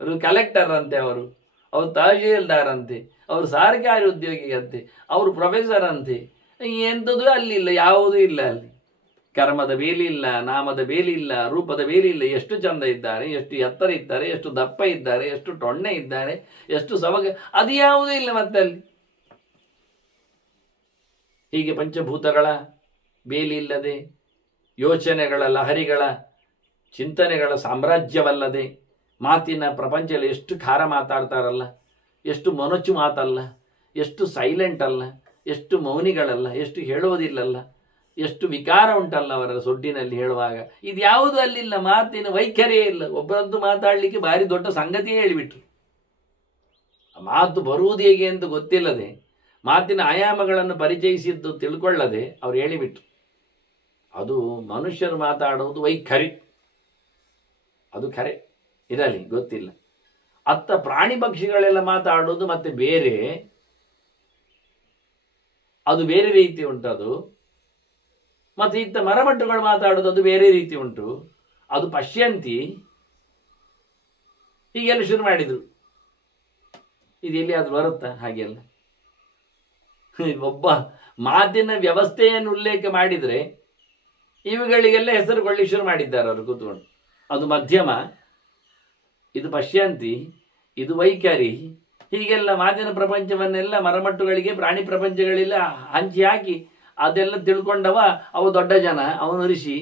ಅವರು ಕಲೆಕ್ಟರ್ ಅಂತೆ, ಅವರು ತಹಶೀಲ್ದಾರ್ ಅಂತೆ, ಅವರು ಸರ್ಕಾರಿ ಉದ್ಯೋಗಿ ಅಂತೆ, ಅವರು ಪ್ರೊಫೆಸರ್ ಅಂತೆ. ಎಂಥದ್ದು ಅಲ್ಲಿಲ್ಲ, ಯಾವುದೂ ಇಲ್ಲ ಅಲ್ಲಿ. ಕರ್ಮದ ಬೇಲಿ ಇಲ್ಲ, ನಾಮದ ಬೇಲಿ ಇಲ್ಲ, ರೂಪದ ಬೇಲಿ ಇಲ್ಲ. ಎಷ್ಟು ಚಂದ ಇದ್ದಾರೆ, ಎಷ್ಟು ಎತ್ತರ ಇದ್ದಾರೆ, ಎಷ್ಟು ದಪ್ಪ ಇದ್ದಾರೆ, ಎಷ್ಟು ಟೊಣ್ಣೆ ಇದ್ದಾರೆ, ಎಷ್ಟು ಸವಗ, ಅದು ಯಾವುದೂ ಇಲ್ಲ ಮತ್ತೆ ಅಲ್ಲಿ. ಹೀಗೆ ಪಂಚಭೂತಗಳ ಬೇಲಿ ಇಲ್ಲದೆ, ಯೋಚನೆಗಳ ಲಹರಿಗಳ ಚಿಂತನೆಗಳ ಸಾಮ್ರಾಜ್ಯವಲ್ಲದೆ, ಮಾತಿನ ಪ್ರಪಂಚದಲ್ಲಿ ಎಷ್ಟು ಖಾರ ಮಾತಾಡ್ತಾರಲ್ಲ, ಎಷ್ಟು ಮೊನಚು ಮಾತಲ್ಲ, ಎಷ್ಟು ಸೈಲೆಂಟ್ ಅಲ್ಲ, ಎಷ್ಟು ಮೌನಿಗಳಲ್ಲ, ಎಷ್ಟು ಹೇಳೋದಿಲ್ಲಲ್ಲ, ಎಷ್ಟು ವಿಕಾರ ಉಂಟಲ್ಲ ಅವರ ಸೊಡ್ಡಿನಲ್ಲಿ ಹೇಳುವಾಗ. ಇದು ಯಾವುದು ಅಲ್ಲಿಲ್ಲ, ಮಾತಿನ ವೈಖರಿಯೇ ಇಲ್ಲ. ಒಬ್ಬರದ್ದು ಮಾತಾಡಲಿಕ್ಕೆ ಭಾರಿ ದೊಡ್ಡ ಸಂಗತಿಯೇ ಹೇಳಿಬಿಟ್ರು. ಮಾತು ಬರುವುದು ಹೇಗೆ ಅಂತ ಗೊತ್ತಿಲ್ಲದೆ, ಮಾತಿನ ಆಯಾಮಗಳನ್ನು ಪರಿಚಯಿಸಿದ್ದು ತಿಳ್ಕೊಳ್ಳದೆ ಅವ್ರು ಹೇಳಿಬಿಟ್ರು. ಅದು ಮನುಷ್ಯರು ಮಾತಾಡುವುದು ವೈಖರಿ, ಅದು ಖರೆ ಇರಲಿ, ಗೊತ್ತಿಲ್ಲ. ಅತ್ತ ಪ್ರಾಣಿ ಪಕ್ಷಿಗಳೆಲ್ಲ ಮಾತಾಡೋದು ಮತ್ತೆ ಬೇರೆ, ಅದು ಬೇರೆ ರೀತಿ ಉಂಟದು. ಮತ್ತೆ ಇತ್ತ ಮರಮಟ್ಟುಗಳು ಮಾತಾಡೋದು ಅದು ಬೇರೆ ರೀತಿ ಉಂಟು, ಅದು ಪಶ್ಯಂತಿ. ಹೀಗೆಲ್ಲ ಶುರು ಮಾಡಿದ್ರು. ಇದು ಎಲ್ಲಿ ಅದು ಬರುತ್ತಾ ಹಾಗೆಲ್ಲ? ಒಬ್ಬ ಮಾತಿನ ವ್ಯವಸ್ಥೆಯನ್ನು ಉಲ್ಲೇಖ ಮಾಡಿದರೆ ಇವುಗಳಿಗೆಲ್ಲ ಹೆಸರುಕೊಳ್ಳಿ ಶುರು ಮಾಡಿದ್ದಾರೆ ಅವರು ಕೂತ್ಕೊಂಡು. ಅದು ಮಧ್ಯಮ, ಇದು ಪಶ್ಯಂತಿ, ಇದು ವೈಖರಿ. ಹೀಗೆಲ್ಲ ಮಾತಿನ ಪ್ರಪಂಚವನ್ನೆಲ್ಲ ಮರಮಟ್ಟುಗಳಿಗೆ, ಪ್ರಾಣಿ ಪ್ರಪಂಚಗಳೆಲ್ಲ ಹಂಚಿ ಹಾಕಿ ಅದೆಲ್ಲ ತಿಳ್ಕೊಂಡವ ಅವು ದೊಡ್ಡ ಜನ, ಅವನು ಋಷಿ.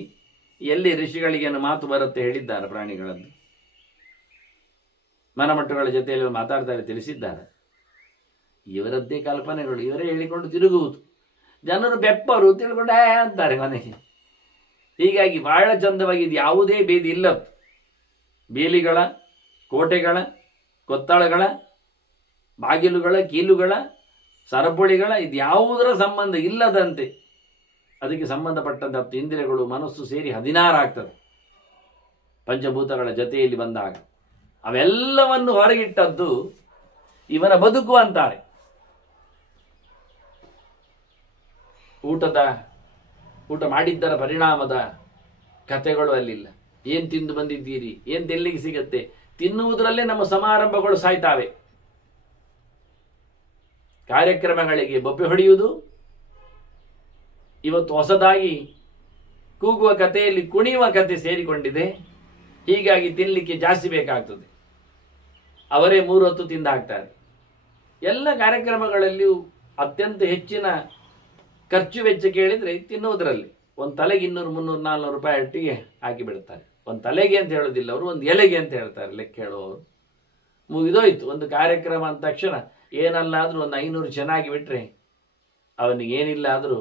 ಎಲ್ಲಿ ಋಷಿಗಳಿಗೇನು ಮಾತು ಬರುತ್ತೆ ಹೇಳಿದ್ದಾರೆ ಪ್ರಾಣಿಗಳನ್ನು. ಮರಮಟ್ಟುಗಳ ಜೊತೆಯಲ್ಲಿ ಮಾತಾಡ್ತಾರೆ, ತಿಳಿಸಿದ್ದಾರೆ. ಇವರದ್ದೇ ಕಲ್ಪನೆಗಳು, ಇವರೇ ಹೇಳಿಕೊಂಡು ತಿರುಗುವುದು. ಜನರು ಬೆಪ್ಪರು ತಿಳ್ಕೊಂಡೇ ಅಂತಾರೆ ಮನೆಗೆ. ಹೀಗಾಗಿ ಬಹಳ ಚಂದವಾಗಿ ಇದು ಯಾವುದೇ ಬೇದಿ ಇಲ್ಲ. ಬೇಲಿಗಳ, ಕೋಟೆಗಳ, ಕೊತ್ತಳಗಳ, ಬಾಗಿಲುಗಳ, ಕೀಲುಗಳ, ಸರಪುಳಿಗಳ ಇದು ಯಾವುದರ ಸಂಬಂಧ ಇಲ್ಲದಂತೆ ಅದಕ್ಕೆ ಸಂಬಂಧಪಟ್ಟಂಥ ಇಂದ್ರಿಯಗಳು, ಮನಸ್ಸು ಸೇರಿ 16 ಆಗ್ತದೆ ಪಂಚಭೂತಗಳ ಜೊತೆಯಲ್ಲಿ ಬಂದಾಗ. ಅವೆಲ್ಲವನ್ನು ಹೊರಗಿಟ್ಟದ್ದು ಇವನ ಬದುಕು ಅಂತಾರೆ. ಊಟ ಮಾಡಿದ್ದರ ಪರಿಣಾಮದ ಕಥೆಗಳು ಅಲ್ಲಿಲ್ಲ. ಏನು ತಿಂದು ಬಂದಿದ್ದೀರಿ, ಏನು ತೆಲ್ಲಿಗೆ ಸಿಗತ್ತೆ, ತಿನ್ನುವುದರಲ್ಲೇ ನಮ್ಮ ಸಮಾರಂಭಗಳು ಸಾಯ್ತಾವೆ. ಕಾರ್ಯಕ್ರಮಗಳಿಗೆ ಬೊಬ್ಬೆ ಹೊಡೆಯುವುದು, ಇವತ್ತು ಹೊಸದಾಗಿ ಕೂಗುವ ಕಥೆಯಲ್ಲಿ ಕುಣಿಯುವ ಕಥೆ ಸೇರಿಕೊಂಡಿದೆ. ಹೀಗಾಗಿ ತಿನ್ನಲಿಕ್ಕೆ ಜಾಸ್ತಿ ಬೇಕಾಗ್ತದೆ. ಅವರೇ 3 ಹೊತ್ತು ತಿಂದು ಹಾಕ್ತಾರೆ. ಎಲ್ಲ ಕಾರ್ಯಕ್ರಮಗಳಲ್ಲಿಯೂ ಅತ್ಯಂತ ಹೆಚ್ಚಿನ ಖರ್ಚು ವೆಚ್ಚ ಕೇಳಿದರೆ ತಿನ್ನುವುದರಲ್ಲಿ. ಒಂದು ತಲೆಗೆ 200, 300, 400 ರೂಪಾಯಿ ಒಟ್ಟಿಗೆ ಹಾಕಿಬಿಡ್ತಾರೆ. ಒಂದು ತಲೆಗೆ ಅಂತ ಹೇಳೋದಿಲ್ಲ ಅವರು, ಒಂದು ಎಲೆಗೆ ಅಂತ ಹೇಳ್ತಾರೆ ಲೆಕ್ಕ ಹೇಳುವವರು. ಮುಗಿದೋಯ್ತು ಒಂದು ಕಾರ್ಯಕ್ರಮ ಅಂದ ತಕ್ಷಣ. ಏನಲ್ಲಾದರೂ ಒಂದು 500 ಚೆನ್ನಾಗಿ ಬಿಟ್ಟರೆ ಅವನಿಗೆ ಏನಿಲ್ಲ ಆದರೂ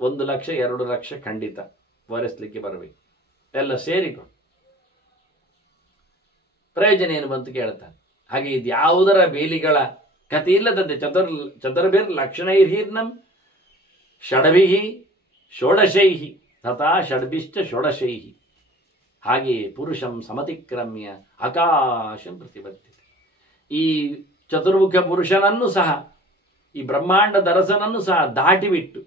1 ಲಕ್ಷ 2 ಲಕ್ಷ ಖಂಡಿತ ಒರೆಸ್ಲಿಕ್ಕೆ ಬರಬೇಕು. ಎಲ್ಲ ಸೇರಿಕೊಂಡು ಪ್ರಯೋಜನ ಏನು ಬಂತು ಕೇಳ್ತಾನೆ. ಹಾಗೆ ಇದು ಯಾವುದರ ಬೇಲಿಗಳ ಕಥೆ ಇಲ್ಲದಂತೆ ಚತುರ್ಭಿರ್ ಲಕ್ಷಣೈರ್ಹೀರ್ನಂ ಷಡಭಿಹಿ ಷೋಡಶೈಹಿ ತಥಾ ಷಡ್ಭಿಶ್ಚ ಷೋಡಶೈಹಿ. ಹಾಗೆಯೇ ಪುರುಷಂ ಸಮತಿಕ್ರಮ್ಯ ಆಕಾಶಂ ಪ್ರತಿಬದ್ಧತೆ. ಈ ಚತುರ್ಮುಖ ಪುರುಷನನ್ನು ಸಹ, ಈ ಬ್ರಹ್ಮಾಂಡದ ಅರಸನನ್ನು ಸಹ ದಾಟಿಬಿಟ್ಟು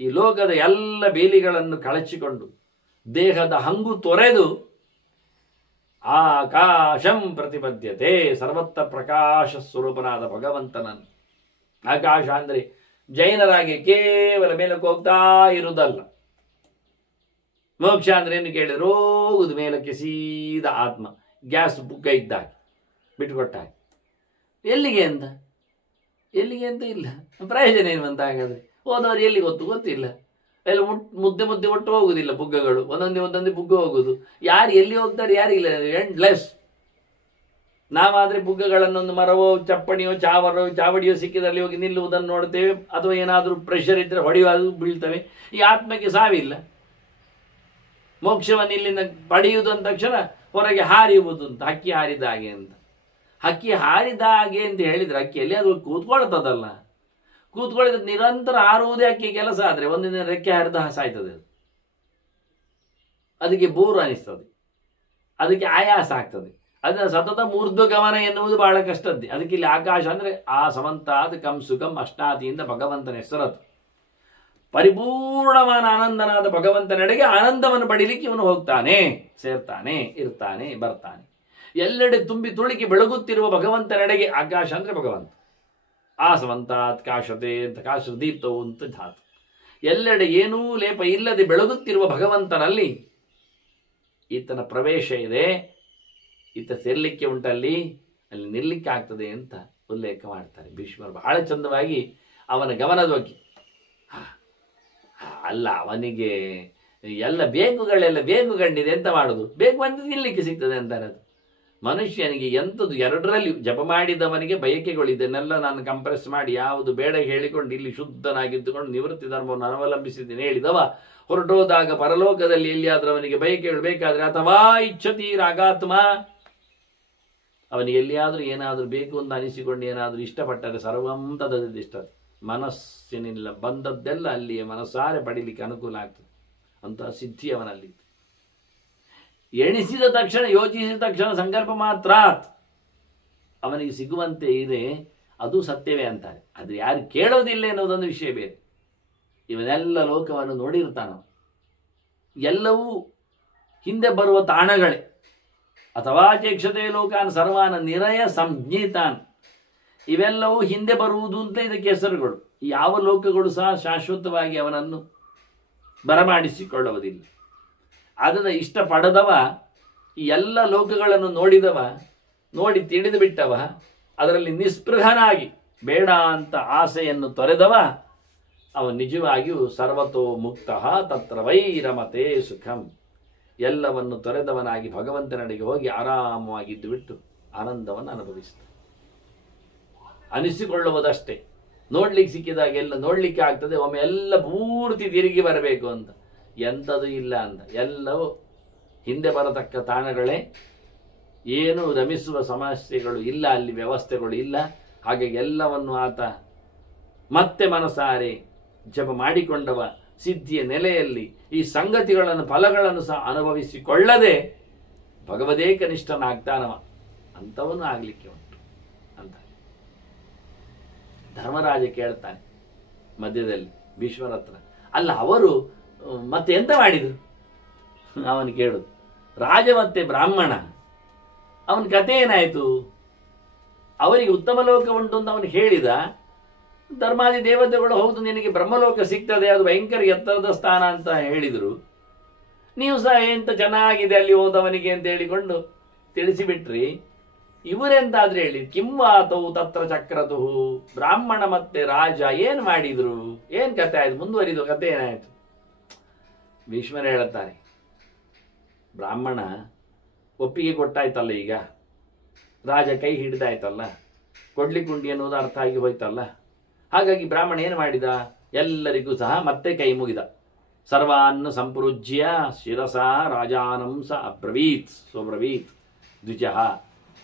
ಈ ಲೋಕದ ಎಲ್ಲ ಬೇಲಿಗಳನ್ನು ಕಳಚಿಕೊಂಡು ದೇಹದ ಹಂಗು ತೊರೆದು ಆಕಾಶಂ ಪ್ರತಿಪದ್ಯತೆ, ಸರ್ವತ್ರ ಪ್ರಕಾಶ ಸ್ವರೂಪನಾದ ಭಗವಂತನನ್ನು. ಆಕಾಶ ಅಂದರೆ ಜೈನರಾಗಿ ಕೇವಲ ಮೇಲಕ್ಕೆ ಹೋಗ್ತಾ ಇರುವುದಲ್ಲ. ಮೋಕ್ಷ ಅಂದ್ರೆ ಏನು ಕೇಳಿದ್ರೆ ಹೋಗುದು ಮೇಲಕ್ಕೆ ಸೀದಾ ಆತ್ಮ, ಗ್ಯಾಸ್ ಬುಗ್ಗ ಇದ್ದಾಗೆ ಬಿಟ್ಟುಕೊಟ್ಟಾಗೆ. ಎಲ್ಲಿಗೆ ಅಂತ ಇಲ್ಲ. ಪ್ರಯೋಜನ ಏನು ಅಂತ ಹಾಗಾದ್ರೆ? ಹೋದವರು ಎಲ್ಲಿ ಗೊತ್ತಿಲ್ಲ. ಎಲ್ಲ ಮುದ್ದೆ ಒಟ್ಟು ಹೋಗುದಿಲ್ಲ ಬುಗ್ಗಗಳು, ಒಂದೊಂದೇ ಬುಗ್ಗ ಹೋಗುದು. ಯಾರು ಎಲ್ಲಿ ಹೋಗ್ತಾರೆ ಯಾರಿಗಿಲ್ಲ, ಎಂಡ್ಲೆಸ್. ನಾವಾದ್ರೆ ಬುಗ್ಗಗಳನ್ನೊಂದು ಮರವೋ ಚಪ್ಪಣಿಯೋ ಚಾವಡಿಯೋ ಸಿಕ್ಕಿದಲ್ಲಿ ಹೋಗಿ ನಿಲ್ಲುವುದನ್ನು ನೋಡ್ತೇವೆ, ಅಥವಾ ಏನಾದರೂ ಪ್ರೆಷರ್ ಇದ್ರೆ ಹೊಡೆಯುವುದು ಬೀಳ್ತವೆ. ಈ ಆತ್ಮಕ್ಕೆ ಸಾವಿಲ್ಲ. ಮೋಕ್ಷವನ್ನು ಇಲ್ಲಿಂದ ಪಡೆಯುವುದು ಅಂದ ತಕ್ಷಣ ಹೊರಗೆ ಹಾರಿಯುವುದು ಅಂತ, ಹಕ್ಕಿ ಹಾರಿದ ಹಾಗೆ ಅಂತ. ಹಕ್ಕಿ ಹಾರಿದ ಹಾಗೆ ಅಂತ ಹೇಳಿದ್ರೆ ಹಕ್ಕಿಯಲ್ಲಿ ಅದು ಕೂತ್ಕೊಳ್ತದಲ್ಲ, ಕೂತ್ಕೊಳ್ಳಿದ್ರೆ ನಿರಂತರ ಹಾರುವುದೇ ಹಕ್ಕಿ ಕೆಲಸ. ಆದರೆ ಒಂದಿನ ರೆಕ್ಕೆ ಹಾರಿದ ಸಾಯ್ತದೆ ಅದು. ಅದಕ್ಕೆ ಬೋರು ಅನಿಸ್ತದೆ, ಅದಕ್ಕೆ ಆಯಾಸ ಆಗ್ತದೆ. ಅದನ್ನ ಸತತ ಮೂರ್ಧ್ವಗಮನ ಎನ್ನುವುದು ಬಹಳ ಕಷ್ಟದ್ದೇ. ಅದಕ್ಕೆ ಇಲ್ಲಿ ಆಕಾಶ ಅಂದ್ರೆ ಆ ಸಮಂತಾತ್ ಕಂ ಸುಖಂ ಅಷ್ಟಾತಿಯಿಂದ ಭಗವಂತನ ಹೆಸರದು. ಪರಿಪೂರ್ಣವಾದ ಆನಂದನಾದ ಭಗವಂತನೆಡೆಗೆ ಆನಂದವನ್ನು ಪಡೀಲಿಕ್ಕೆ ಇವನು ಹೋಗ್ತಾನೆ, ಸೇರ್ತಾನೆ, ಇರ್ತಾನೆ, ಬರ್ತಾನೆ. ಎಲ್ಲೆಡೆ ತುಂಬಿ ತುಳುಕಿ ಬೆಳಗುತ್ತಿರುವ ಭಗವಂತನೆಡೆಗೆ, ಆಕಾಶ ಅಂದ್ರೆ ಭಗವಂತ, ಆಸವಂತಾತ್ ಕಾಶತೆ ಅಂತ ಕಾಶದೀಪ್ತವು ಅಂತ ಧಾತು, ಎಲ್ಲೆಡೆ ಏನೂ ಲೇಪ ಇಲ್ಲದೆ ಬೆಳಗುತ್ತಿರುವ ಭಗವಂತನಲ್ಲಿ ಈತನ ಪ್ರವೇಶ ಇದೆ, ಈತ ಸೇರ್ಲಿಕ್ಕೆ ಉಂಟಲ್ಲಿ, ಅಲ್ಲಿ ನಿಲ್ಲಕ್ಕೆ ಆಗ್ತದೆ ಅಂತ ಉಲ್ಲೇಖ ಮಾಡ್ತಾರೆ ಭೀಷ್ಮರು ಬಹಳ ಚಂದವಾಗಿ. ಅವನ ಗಮನದ ಬಗ್ಗೆ ಅಲ್ಲ, ಅವನಿಗೆ ಎಲ್ಲ ಬೇಗುಗಳೆಲ್ಲ ಬೇಗು ಕಂಡಿದೆ, ಎಂತ ಮಾಡುದು, ಬೇಕು ಅಂತ ನಿಲ್ಲಿಕ್ಕೆ ಸಿಗ್ತದೆ ಅಂತಾರೆ. ಅದು ಮನುಷ್ಯನಿಗೆ ಎಂಥದ್ದು ಎರಡರಲ್ಲಿ ಜಪ ಮಾಡಿದವನಿಗೆ ಬಯಕೆಗಳು ಇದನ್ನೆಲ್ಲ ನಾನು ಕಂಪ್ರೆಸ್ ಮಾಡಿ ಯಾವುದು ಬೇಡ ಹೇಳಿಕೊಂಡು ಇಲ್ಲಿ ಶುದ್ಧನಾಗಿದ್ದುಕೊಂಡು ನಿವೃತ್ತಿ ಧರ್ಮವನ್ನು ಅವಲಂಬಿಸಿದ್ದೇನೆ ಹೇಳಿದವ ಹೊರಟೋದಾಗ ಪರಲೋಕದಲ್ಲಿ ಎಲ್ಲಿಯಾದ್ರೂ ಅವನಿಗೆ ಬಯಕೆಗಳು ಬೇಕಾದ್ರೆ, ಅಥವಾ ಇಚ್ಛತಿ ರಾಗಾತ್ಮ, ಅವನಿಗೆ ಎಲ್ಲಿಯಾದ್ರೂ ಏನಾದರೂ ಬೇಕು ಅಂತ ಅನಿಸಿಕೊಂಡು ಏನಾದರೂ ಇಷ್ಟಪಟ್ಟರೆ ಸರ್ವಂ ತದದಿಷ್ಟ, ಮನಸ್ಸಿನಿಲ್ಲ ಬಂದದ್ದೆಲ್ಲ ಅಲ್ಲಿಯೇ ಮನಸ್ಸಾರೆ ಪಡೀಲಿಕ್ಕೆ ಅನುಕೂಲ ಆಗ್ತದೆ. ಅಂತಹ ಸಿದ್ಧಿ ಅವನಲ್ಲಿ ಎಣಿಸಿದ ತಕ್ಷಣ, ಯೋಚಿಸಿದ ತಕ್ಷಣ ಸಂಕಲ್ಪ ಮಾತ್ರ ಅವನಿಗೆ ಸಿಗುವಂತೆ ಇದೆ, ಅದು ಸತ್ಯವೇ ಅಂತಾರೆ. ಅದು ಯಾರು ಕೇಳೋದಿಲ್ಲ ಎನ್ನುವುದೊಂದು ವಿಷಯ ಬೇರೆ. ಇವನೆಲ್ಲ ಲೋಕವನ್ನು ನೋಡಿರ್ತಾನ, ಎಲ್ಲವೂ ಹಿಂದೆ ಬರುವ ತಾಣಗಳೇ. ಅಥವಾ ಚೇಕ್ಷತೆ ಲೋಕಾನ್ ಸರ್ವಾನ ನಿರಯ ಸಂಜ್ಞಿತಾನ್, ಇವೆಲ್ಲವೂ ಹಿಂದೆ ಬರುವುದು ಅಂತ ಇದಕ್ಕೆ ಹೆಸರುಗಳು. ಯಾವ ಲೋಕಗಳು ಸಹ ಶಾಶ್ವತವಾಗಿ ಅವನನ್ನು ಬರಮಾಡಿಸಿಕೊಳ್ಳುವುದಿಲ್ಲ. ಅದನ್ನು ಇಷ್ಟಪಡದವ, ಈ ಎಲ್ಲ ಲೋಕಗಳನ್ನು ನೋಡಿದವ, ನೋಡಿ ತಿಳಿದು ಬಿಟ್ಟವ, ಅದರಲ್ಲಿ ನಿಸ್ಪೃಹನಾಗಿ ಬೇಡ ಅಂತ ಆಸೆಯನ್ನು ತೊರೆದವ, ಅವನು ನಿಜವಾಗಿಯೂ ಸರ್ವತೋ ಮುಕ್ತ ತತ್ರ ವೈರಮತೆ ಸುಖಂ, ಎಲ್ಲವನ್ನು ತೊರೆದವನಾಗಿ ಭಗವಂತನಡೆಗೆ ಹೋಗಿ ಆರಾಮವಾಗಿದ್ದು ಬಿಟ್ಟು ಆನಂದವನ್ನು ಅನುಭವಿಸ್ತಾನೆ. ಅನಿಸಿಕೊಳ್ಳುವುದಷ್ಟೇ, ನೋಡ್ಲಿಕ್ಕೆ ಸಿಕ್ಕಿದಾಗೆಲ್ಲ ನೋಡ್ಲಿಕ್ಕೆ ಆಗ್ತದೆ, ಒಮ್ಮೆ ಎಲ್ಲ ಪೂರ್ತಿ ತಿರುಗಿ ಬರಬೇಕು ಅಂತ ಎಂಥದ್ದು ಇಲ್ಲ ಅಂತ. ಎಲ್ಲವೂ ಹಿಂದೆ ಬರತಕ್ಕ ತಾಣಗಳೇ, ಏನು ರಮಿಸುವ ಸಮಸ್ಯೆಗಳು ಇಲ್ಲ, ಅಲ್ಲಿ ವ್ಯವಸ್ಥೆಗಳು ಇಲ್ಲ. ಹಾಗಾಗಿ ಎಲ್ಲವನ್ನು ಆತ ಮತ್ತೆ ಮನಸಾರೆ ಜಪ ಮಾಡಿಕೊಂಡವ ಸಿದ್ಧಿಯ ನೆಲೆಯಲ್ಲಿ ಈ ಸಂಗತಿಗಳನ್ನು ಫಲಗಳನ್ನು ಸಹ ಅನುಭವಿಸಿಕೊಳ್ಳದೆ ಭಗವದೇಕನಿಷ್ಠನಾಗ್ತಾನವ, ಅಂಥವನು ಆಗ್ಲಿಕ್ಕೆ ಉಂಟು ಅಂತ ಧರ್ಮರಾಜ ಕೇಳ್ತಾನೆ ಮಧ್ಯದಲ್ಲಿ ಭೀಷ್ಮರ ಹತ್ರ. ಅಲ್ಲ, ಅವರು ಮತ್ತೆ ಎಂತ ಮಾಡಿದ್ರು ಅವನು ಕೇಳುದು. ರಾಜ ಮತ್ತೆ ಬ್ರಾಹ್ಮಣ, ಅವನ ಕಥೆ ಏನಾಯ್ತು? ಅವರಿಗೆ ಉತ್ತಮ ಲೋಕ ಉಂಟು ಅಂತ ಅವನು ಹೇಳಿದ. ಧರ್ಮಾದಿ ದೇವತೆಗಳು ಹೌದು ನಿನಗೆ ಬ್ರಹ್ಮಲೋಕ ಸಿಗ್ತದೆ, ಅದು ಭಯಂಕರ ಎತ್ತರದ ಸ್ಥಾನ ಅಂತ ಹೇಳಿದರು. ನೀವು ಸಹ ಎಂತ ಚೆನ್ನಾಗಿದೆ ಅಲ್ಲಿ ಹೋದವನಿಗೆ ಅಂತ ಹೇಳಿಕೊಂಡು ತಿಳಿಸಿಬಿಟ್ರಿ. ಇವರೆಂತಾದ್ರೆ ಹೇಳಿ ಕಿಂವಾತವು ತತ್ರ ಚಕ್ರತು, ಬ್ರಾಹ್ಮಣ ಮತ್ತೆ ರಾಜ ಏನ್ ಮಾಡಿದ್ರು, ಏನ್ ಕಥೆ ಆಯ್ತು, ಮುಂದುವರಿದು ಕಥೆ ಏನಾಯ್ತು? ಭೀಷ್ಮರು ಹೇಳುತ್ತಾರೆ, ಬ್ರಾಹ್ಮಣ ಒಪ್ಪಿಗೆ ಕೊಟ್ಟಾಯ್ತಲ್ಲ, ಈಗ ರಾಜ ಕೈ ಹಿಡಿದಾಯ್ತಲ್ಲ, ಕೊಡ್ಲಿಕ್ಕುಂಡಿ ಅನ್ನೋದು ಅರ್ಥ ಆಗಿ ಹೋಯ್ತಲ್ಲ. ಹಾಗಾಗಿ ಬ್ರಾಹ್ಮಣ ಏನು ಮಾಡಿದ, ಎಲ್ಲರಿಗೂ ಸಹ ಮತ್ತೆ ಕೈ ಮುಗಿದ. ಸರ್ವಾನ್ನ ಸಂಪೃಜ್ಯ ಶಿರಸ ರಾಜಾನಂ ಸ ಅಬ್ರವೀತ್ ಸ್ವಬ್ರವೀತ್ ದ್ವಿಜಃ,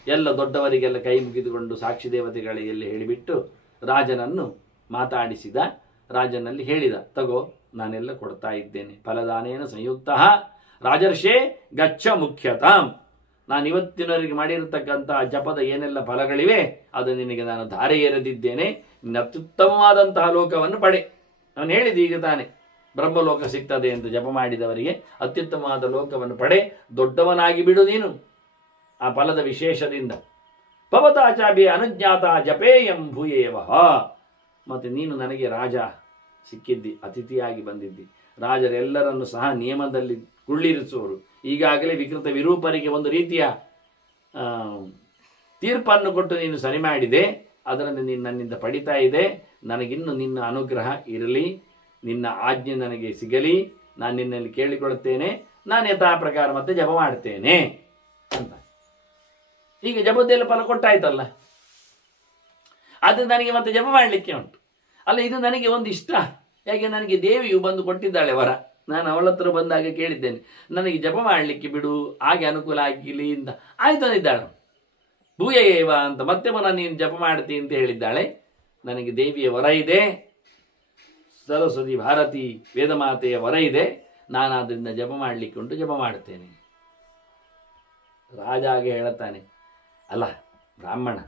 ಎಲ್ಲ ದೊಡ್ಡವರಿಗೆಲ್ಲ ಕೈ ಮುಗಿದುಕೊಂಡು ಸಾಕ್ಷಿ ದೇವತೆಗಳಿಗೆಲ್ಲ ಹೇಳಿಬಿಟ್ಟು ರಾಜನನ್ನು ಮಾತಾಡಿಸಿದ. ರಾಜನಲ್ಲಿ ಹೇಳಿದ, ತಗೋ ನಾನೆಲ್ಲ ಕೊಡ್ತಾ ಇದ್ದೇನೆ, ಫಲದಾನೇನ ಸಂಯುಕ್ತ ರಾಜರ್ಷೇ ಗಚ್ಚ ಮುಖ್ಯತಾಂ, ನಾನು ಇವತ್ತಿನವರೆಗೆ ಮಾಡಿರತಕ್ಕಂಥ ಜಪದ ಏನೆಲ್ಲ ಫಲಗಳಿವೆ ಅದು ನಿನಗೆ ನಾನು ಧಾರೆ ಎರೆದಿದ್ದೇನೆ, ನಿನ್ನ ಅತ್ಯುತ್ತಮವಾದಂತಹ ಲೋಕವನ್ನು ಪಡೆ. ನಾನು ಹೇಳಿದೆ ಈಗ ತಾನೆ, ಬ್ರಹ್ಮಲೋಕ ಸಿಗ್ತದೆ ಎಂದು ಜಪ ಮಾಡಿದವರಿಗೆ ಅತ್ಯುತ್ತಮವಾದ ಲೋಕವನ್ನು ಪಡೆ, ದೊಡ್ಡವನಾಗಿ ಬಿಡು ನೀನು ಆ ಫಲದ ವಿಶೇಷದಿಂದ. ಭವತಾಚಾಭಿ ಅನುಜ್ಞಾತ ಜಪೇಯಂ ಭೂಯೇವಹ, ಮತ್ತೆ ನೀನು ನನಗೆ ರಾಜ ಸಿಕ್ಕಿದ್ದಿ, ಅತಿಥಿಯಾಗಿ ಬಂದಿದ್ದಿ. ರಾಜರೆಲ್ಲರನ್ನು ಸಹ ನಿಯಮದಲ್ಲಿ ಕುಳ್ಳಿರಿಸುವರು. ಈಗಾಗಲೇ ವಿಕೃತ ವಿರೂಪರಿಗೆ ಒಂದು ರೀತಿಯ ತೀರ್ಪನ್ನು ಕೊಟ್ಟು ನೀನು ಸರಿ ಮಾಡಿದೆ, ಅದರಲ್ಲಿ ನೀನು ನನ್ನಿಂದ ಪಡಿತಾ ಇದೆ. ನನಗಿನ್ನು ನಿನ್ನ ಅನುಗ್ರಹ ಇರಲಿ, ನಿನ್ನ ಆಜ್ಞೆ ನನಗೆ ಸಿಗಲಿ, ನಾನು ನಿನ್ನಲ್ಲಿ ಕೇಳಿಕೊಳ್ಳುತ್ತೇನೆ, ನಾನು ಯಥಾ ಪ್ರಕಾರ ಮತ್ತೆ ಜಪ ಮಾಡ್ತೇನೆ ಅಂತ. ಈಗ ಜಪದ್ದೆಲ್ಲ ಫಲ ಕೊಟ್ಟಾಯ್ತಲ್ಲ, ಅದು ನನಗೆ ಮತ್ತೆ ಜಪ ಮಾಡಲಿಕ್ಕೆ ಉಂಟು. ಅಲ್ಲ, ಇದು ನನಗೆ ಒಂದು ಇಷ್ಟ. ಯಾಕೆ, ನನಗೆ ದೇವಿಯು ಬಂದು ಕೊಟ್ಟಿದ್ದಾಳೆ ವರ. ನಾನು ಅವಳ ಹತ್ರ ಬಂದಾಗ ಕೇಳಿದ್ದೇನೆ, ನನಗೆ ಜಪ ಮಾಡಲಿಕ್ಕೆ ಬಿಡು, ಹಾಗೆ ಅನುಕೂಲ ಆಗಿಲಿ ಅಂತ. ಆಯ್ತು ಅಂದಿದ್ದಾಳೆ. ಭೂಯ ಏವ ಅಂತ ಮತ್ತೆ ಪುನಃ ನೀನು ಜಪ ಮಾಡ್ತೀನಿ ಅಂತ ಹೇಳಿದ್ದಾಳೆ. ನನಗೆ ದೇವಿಯ ವರ ಇದೆ, ಸರಸ್ವತಿ ಭಾರತಿ ವೇದಮಾತೆಯ ವರ ಇದೆ, ನಾನು ಅದರಿಂದ ಜಪ ಮಾಡಲಿಕ್ಕೆ ಉಂಟು, ಜಪ ಮಾಡುತ್ತೇನೆ. ರಾಜ ಹಾಗೆ ಹೇಳುತ್ತಾನೆ, ಅಲ್ಲ ಬ್ರಾಹ್ಮಣ,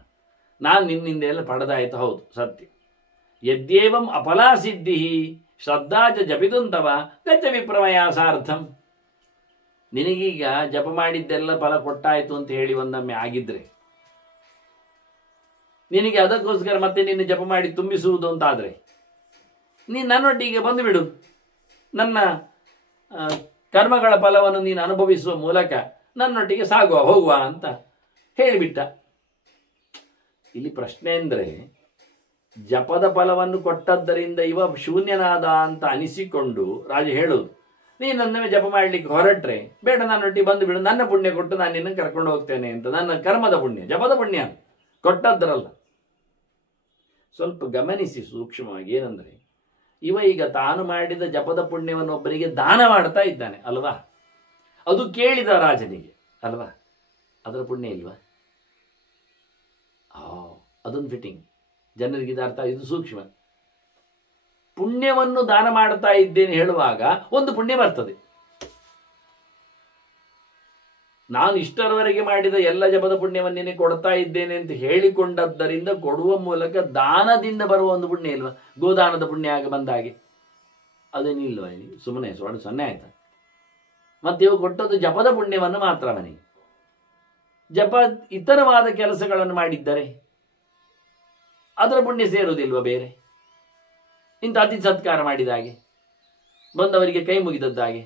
ನಾನು ನಿನ್ನಿಂದ ಎಲ್ಲ ಪಡೆದಾಯ್ತು, ಹೌದು ಸತ್ಯ. ಯದ್ಯೇವಂ ಅಫಲಾ ಸಿದ್ಧಿ ಶ್ರದ್ಧಾ ಚ ಜಪಿತುಂತವ ಗಚ್ಚ ವಿಪ್ರಮಯಾಸಾರ್ಥಂ. ನಿನಗೀಗ ಜಪ ಮಾಡಿದ್ದೆಲ್ಲ ಫಲ ಕೊಟ್ಟಾಯ್ತು ಅಂತ ಹೇಳಿ ಒಂದೊಮ್ಮೆ ಆಗಿದ್ರೆ ನಿನಗೆ ಅದಕ್ಕೋಸ್ಕರ ಮತ್ತೆ ನಿನ್ನ ಜಪ ಮಾಡಿ ತುಂಬಿಸುವುದು ಅಂತಾದರೆ ನೀನು ನನ್ನೊಟ್ಟಿಗೆ ಬಂದುಬಿಡು, ನನ್ನ ಕರ್ಮಗಳ ಫಲವನ್ನು ನೀನು ಅನುಭವಿಸುವ ಮೂಲಕ ನನ್ನೊಟ್ಟಿಗೆ ಸಾಗುವ, ಹೋಗುವ ಅಂತ ಹೇಳಿಬಿಟ್ಟ. ಇಲ್ಲಿ ಪ್ರಶ್ನೆ ಅಂದರೆ, ಜಪದ ಫಲವನ್ನು ಕೊಟ್ಟದ್ದರಿಂದ ಇವ ಶೂನ್ಯನಾದ ಅಂತ ಅನಿಸಿಕೊಂಡು ರಾಜ ಹೇಳುವುದು, ನೀನು ನನ್ನವೇ ಜಪ ಮಾಡಲಿಕ್ಕೆ ಹೊರಟ್ರೆ ಬೇಡ, ನನ್ನೊಟ್ಟಿಗೆ ಬಂದು ಬಿಡು, ನನ್ನ ಪುಣ್ಯ ಕೊಟ್ಟು ನಾನು ನಿನ್ನ ಕರ್ಕೊಂಡು ಹೋಗ್ತೇನೆ ಅಂತ. ನನ್ನ ಕರ್ಮದ ಪುಣ್ಯ, ಜಪದ ಪುಣ್ಯ ಕೊಟ್ಟದ್ದರಲ್ಲ. ಸ್ವಲ್ಪ ಗಮನಿಸಿ ಸೂಕ್ಷ್ಮವಾಗಿ. ಏನಂದ್ರೆ, ಇವ ಈಗ ತಾನು ಮಾಡಿದ ಜಪದ ಪುಣ್ಯವನ್ನು ಒಬ್ಬರಿಗೆ ದಾನ ಮಾಡ್ತಾ ಇದ್ದಾನೆ ಅಲ್ವಾ? ಅದು ಕೇಳಿದ ರಾಜನಿಗೆ ಅಲ್ವಾ? ಅದರ ಪುಣ್ಯ ಇಲ್ವಾ? ಅದೊಂದು ಫಿಟ್ಟಿಂಗ್. ಜನರಿಗೆ ಇದು ಅರ್ಥ, ಇದು ಸೂಕ್ಷ್ಮ. ಪುಣ್ಯವನ್ನು ದಾನ ಮಾಡ್ತಾ ಇದ್ದೇನೆ ಹೇಳುವಾಗ ಒಂದು ಪುಣ್ಯ ಬರ್ತದೆ. ನಾನು ಇಷ್ಟರವರೆಗೆ ಮಾಡಿದ ಎಲ್ಲ ಜಪದ ಪುಣ್ಯವನ್ನೇ ಕೊಡ್ತಾ ಇದ್ದೇನೆ ಅಂತ ಹೇಳಿಕೊಂಡದ್ದರಿಂದ ಕೊಡುವ ಮೂಲಕ ದಾನದಿಂದ ಬರುವ ಒಂದು ಪುಣ್ಯ ಇಲ್ವಾ? ಗೋದಾನದ ಪುಣ್ಯ ಆಗಿ ಬಂದ ಹಾಗೆ ಅದೇನಿಲ್ವ? ಸುಮ್ಮನೆ 0 ಆಯ್ತಾ? ಮತ್ತೆ ಇವು ಕೊಟ್ಟದ್ದು ಜಪದ ಪುಣ್ಯವನ್ನು ಮಾತ್ರ. ಅವನಿಗೆ ಜಪ ಇತರವಾದ ಕೆಲಸಗಳನ್ನು ಮಾಡಿದ್ದರೆ ಅದರ ಪುಣ್ಯ ಸೇರುವುದಿಲ್ವ ಬೇರೆ? ಇಂಥ ಅತಿ ಸತ್ಕಾರ ಮಾಡಿದ ಹಾಗೆ, ಬಂದವರಿಗೆ ಕೈ ಮುಗಿದದ್ದಾಗೆ,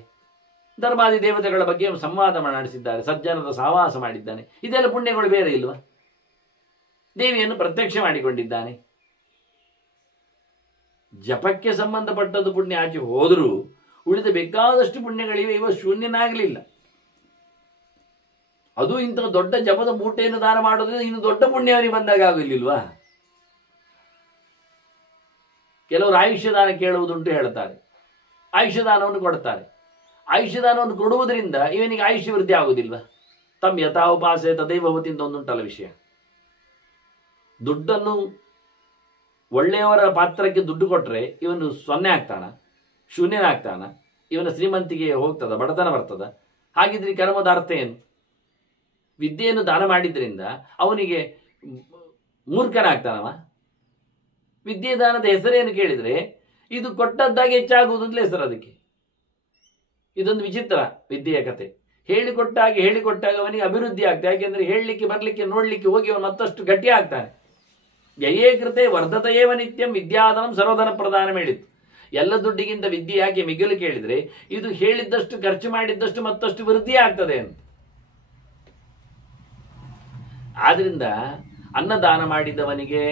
ಧರ್ಮಾದಿ ದೇವತೆಗಳ ಬಗ್ಗೆ ಸಂವಾದ ನಡೆಸಿದ್ದಾರೆ, ಸಜ್ಜನರ ಸಹವಾಸ ಮಾಡಿದ್ದಾನೆ, ಇದೆಲ್ಲ ಪುಣ್ಯಗಳು ಬೇರೆ ಇಲ್ವಾ? ದೇವಿಯನ್ನು ಪ್ರತ್ಯಕ್ಷ ಮಾಡಿಕೊಂಡಿದ್ದಾನೆ. ಜಪಕ್ಕೆ ಸಂಬಂಧಪಟ್ಟದ್ದು ಪುಣ್ಯ ಆಚೆ ಹೋದರೂ ಉಳಿದ ಬೇಕಾದಷ್ಟು ಪುಣ್ಯಗಳಿವೆ. ಇವ ಶೂನ್ಯನಾಗಲಿಲ್ಲ. ಅದು ಇಂಥ ದೊಡ್ಡ ಜಪದ ಮೂಟೆಯನ್ನು ದಾನ ಮಾಡೋದ್ರಿಂದ ಇನ್ನು ದೊಡ್ಡ ಪುಣ್ಯ ಅವನಿಗೆ ಬಂದಾಗ ಆಗಲಿಲ್ವಾ? ಕೆಲವರು ಆಯುಷ್ಯದಾನ ಕೇಳುವುದುಂಟು ಹೇಳ್ತಾರೆ, ಆಯುಷ್ಯದಾನವನ್ನು ಕೊಡ್ತಾರೆ. ಆಯುಷ್ಯದಾನವನ್ನು ಕೊಡುವುದರಿಂದ ಇವನಿಗೆ ಆಯುಷ್ಯ ವೃದ್ಧಿ ಆಗುವುದಿಲ್ವಾ? ತಮ್ಮ ಯಥಾವಪಾಸೆ ತದೈವವತಿ ಅಂತ ಒಂದುಂಟಲ್ಲ ವಿಷಯ. ದುಡ್ಡನ್ನು ಒಳ್ಳೆಯವರ ಪಾತ್ರಕ್ಕೆ ದುಡ್ಡು ಕೊಟ್ಟರೆ ಇವನು 0 ಆಗ್ತಾನ, ಶೂನ್ಯನಾಗ್ತಾನ, ಇವನ ಶ್ರೀಮಂತಿಗೆ ಹೋಗ್ತದ, ಬಡತನ ಬರ್ತದ. ಹಾಗಿದ್ರೆ ಕರ್ಮದ ಅರ್ಥ ಏನು? ವಿದ್ಯೆಯನ್ನು ದಾನ ಮಾಡಿದ್ರಿಂದ ಅವನಿಗೆ ಮೂರ್ಖನಾಗ್ತಾನವ? ವಿದ್ಯೆ ದಾನದ ಹೆಸರೇನು ಕೇಳಿದರೆ ಇದು ಕೊಟ್ಟದ್ದಾಗೆ ಹೆಚ್ಚಾಗುವುದು ಅಂತಲೇ ಹೆಸರು ಅದಕ್ಕೆ. ಇದೊಂದು ವಿಚಿತ್ರ ವಿದ್ಯೆಯ ಕತೆ. ಹೇಳಿಕೊಟ್ಟಾಗ ಅವನಿಗೆ ಅಭಿವೃದ್ಧಿ ಆಗ್ತದೆ. ಯಾಕೆಂದ್ರೆ ಹೇಳಲಿಕ್ಕೆ ಬರಲಿಕ್ಕೆ ನೋಡ್ಲಿಕ್ಕೆ ಹೋಗಿ ಅವನು ಮತ್ತಷ್ಟು ಗಟ್ಟಿ ಆಗ್ತಾನೆ. ಯಯೇ ಕೃತೆ ವರ್ಧತಯೇವ ನಿತ್ಯಂ ವಿದ್ಯಾಧನಂ ಸರ್ವಧನ ಪ್ರದಾನ ಹೇಳಿತ್ತು. ಎಲ್ಲ ದುಡ್ಡಿಗಿಂತ ವಿದ್ಯೆ ಯಾಕೆ ಮಿಗಿಲು ಕೇಳಿದ್ರೆ ಇದು ಹೇಳಿದ್ದಷ್ಟು ಖರ್ಚು ಮಾಡಿದ್ದಷ್ಟು ಮತ್ತಷ್ಟು ವೃದ್ಧಿ ಆಗ್ತದೆ ಅಂತ. ಆದ್ರಿಂದ ಅನ್ನದಾನ ಮಾಡಿದವನಿಗೆ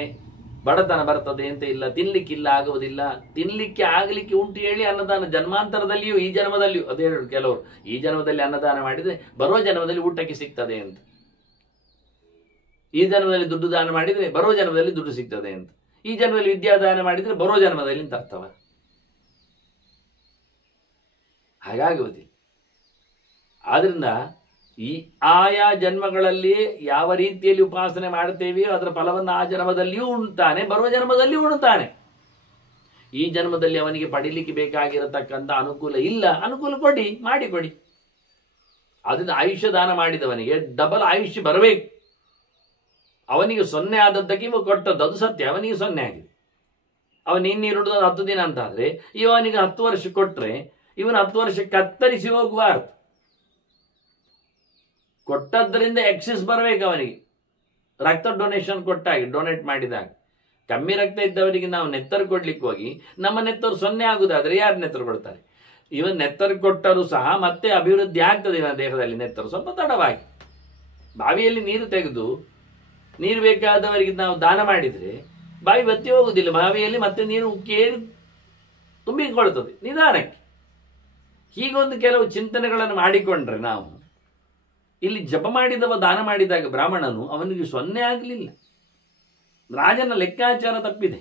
ಬಡತನ ಬರ್ತದೆ ಅಂತ ಇಲ್ಲ, ತಿನ್ಲಿಕ್ಕಿಲ್ಲ ಆಗುವುದಿಲ್ಲ. ತಿನ್ಲಿಕ್ಕೆ ಆಗಲಿಕ್ಕೆ ಉಂಟು ಹೇಳಿ ಅನ್ನದಾನ ಜನ್ಮಾಂತರದಲ್ಲಿಯೂ ಈ ಜನ್ಮದಲ್ಲಿಯೂ, ಅದೇ ಕೆಲವರು ಈ ಜನ್ಮದಲ್ಲಿ ಅನ್ನದಾನ ಮಾಡಿದ್ರೆ ಬರೋ ಜನ್ಮದಲ್ಲಿ ಊಟಕ್ಕೆ ಸಿಗ್ತದೆ ಅಂತ, ಈ ಜನ್ಮದಲ್ಲಿ ದುಡ್ಡು ದಾನ ಮಾಡಿದ್ರೆ ಬರೋ ಜನ್ಮದಲ್ಲಿ ದುಡ್ಡು ಸಿಗ್ತದೆ ಅಂತ, ಈ ಜನ್ಮದಲ್ಲಿ ವಿದ್ಯಾದಾನ ಮಾಡಿದ್ರೆ ಬರೋ ಜನ್ಮದಲ್ಲಿ ಅಂತ ಅರ್ಥವ. ಹಾಗಾಗುವುದಿಲ್ಲ. ಆದ್ರಿಂದ ಈ ಆಯಾ ಜನ್ಮಗಳಲ್ಲಿ ಯಾವ ರೀತಿಯಲ್ಲಿ ಉಪಾಸನೆ ಮಾಡ್ತೇವೆಯೋ ಅದರ ಫಲವನ್ನು ಆ ಜನ್ಮದಲ್ಲಿಯೂ ಉಣ್ತಾನೆ, ಬರುವ ಜನ್ಮದಲ್ಲಿಯೂ ಉಣ್ತಾನೆ. ಈ ಜನ್ಮದಲ್ಲಿ ಅವನಿಗೆ ಪಡಿಲಿಕ್ಕೆ ಬೇಕಾಗಿರತಕ್ಕಂಥ ಅನುಕೂಲ ಇಲ್ಲ, ಅನುಕೂಲ ಮಾಡಿಕೊಡಿ. ಅದರಿಂದ ಆಯುಷ್ಯ ದಾನ ಮಾಡಿದವನಿಗೆ ಡಬಲ್ ಆಯುಷ್ಯ ಬರಬೇಕು. ಅವನಿಗೆ 0 ಆದದ್ದಕ್ಕೆ ಇವ ಕೊಟ್ಟದ್ದು ಅದು ಸತ್ಯ, ಅವನಿಗೆ 0 ಆಗಿದೆ. ಅವನು ಇನ್ನಿರುವುದು 10 ದಿನ ಅಂತ ಆದ್ರೆ ಇವನಿಗೆ 10 ವರ್ಷ ಕೊಟ್ರೆ ಇವನು 10 ವರ್ಷ ಕತ್ತರಿಸಿ ಹೋಗಬಾರ್ದು. ಕೊಟ್ಟದ್ರಿಂದ ಎಕ್ಸೆಸ್ ಬರಬೇಕು ಅವನಿಗೆ. ರಕ್ತ ಡೊನೇಷನ್ ಕೊಟ್ಟಾಗಿ, ಡೊನೇಟ್ ಮಾಡಿದಾಗ ಕಮ್ಮಿ ರಕ್ತ ಇದ್ದವರಿಗೆ ನಾವು ನೆತ್ತರು ಕೊಡ್ಲಿಕ್ಕೆ ಹೋಗಿ ನಮ್ಮ ನೆತ್ತರು 0 ಆಗುದಾದ್ರೆ ಯಾರು ನೆತ್ತರು ಕೊಡ್ತಾರೆ? ಇವನ್ ನೆತ್ತರು ಕೊಟ್ಟರು ಸಹ ಮತ್ತೆ ಅಭಿವೃದ್ಧಿ ಆಗ್ತದೆ ಇವನ ದೇಹದಲ್ಲಿ. ನೆತ್ತರು ಸ್ವಲ್ಪ ತಡವಾಗಿ, ಬಾವಿಯಲ್ಲಿ ನೀರು ತೆಗೆದು ನೀರು ಬೇಕಾದವರಿಗೆ ನಾವು ದಾನ ಮಾಡಿದ್ರೆ ಬಾವಿ ಬತ್ತಿ ಹೋಗುದಿಲ್ಲ, ಬಾವಿಯಲ್ಲಿ ಮತ್ತೆ ನೀರು ಉಕ್ಕೇರಿ ತುಂಬಿಕೊಳ್ತದೆ ನಿಧಾನಕ್ಕೆ. ಹೀಗೊಂದು ಕೆಲವು ಚಿಂತನೆಗಳನ್ನು ಮಾಡಿಕೊಂಡ್ರೆ ನಾವು ಇಲ್ಲಿ ಜಪ ಮಾಡಿದವ ದಾನ ಮಾಡಿದಾಗ ಬ್ರಾಹ್ಮಣನು ಅವನಿಗೆ 0 ಆಗಲಿಲ್ಲ. ರಾಜನ ಲೆಕ್ಕಾಚಾರ ತಪ್ಪಿದೆ.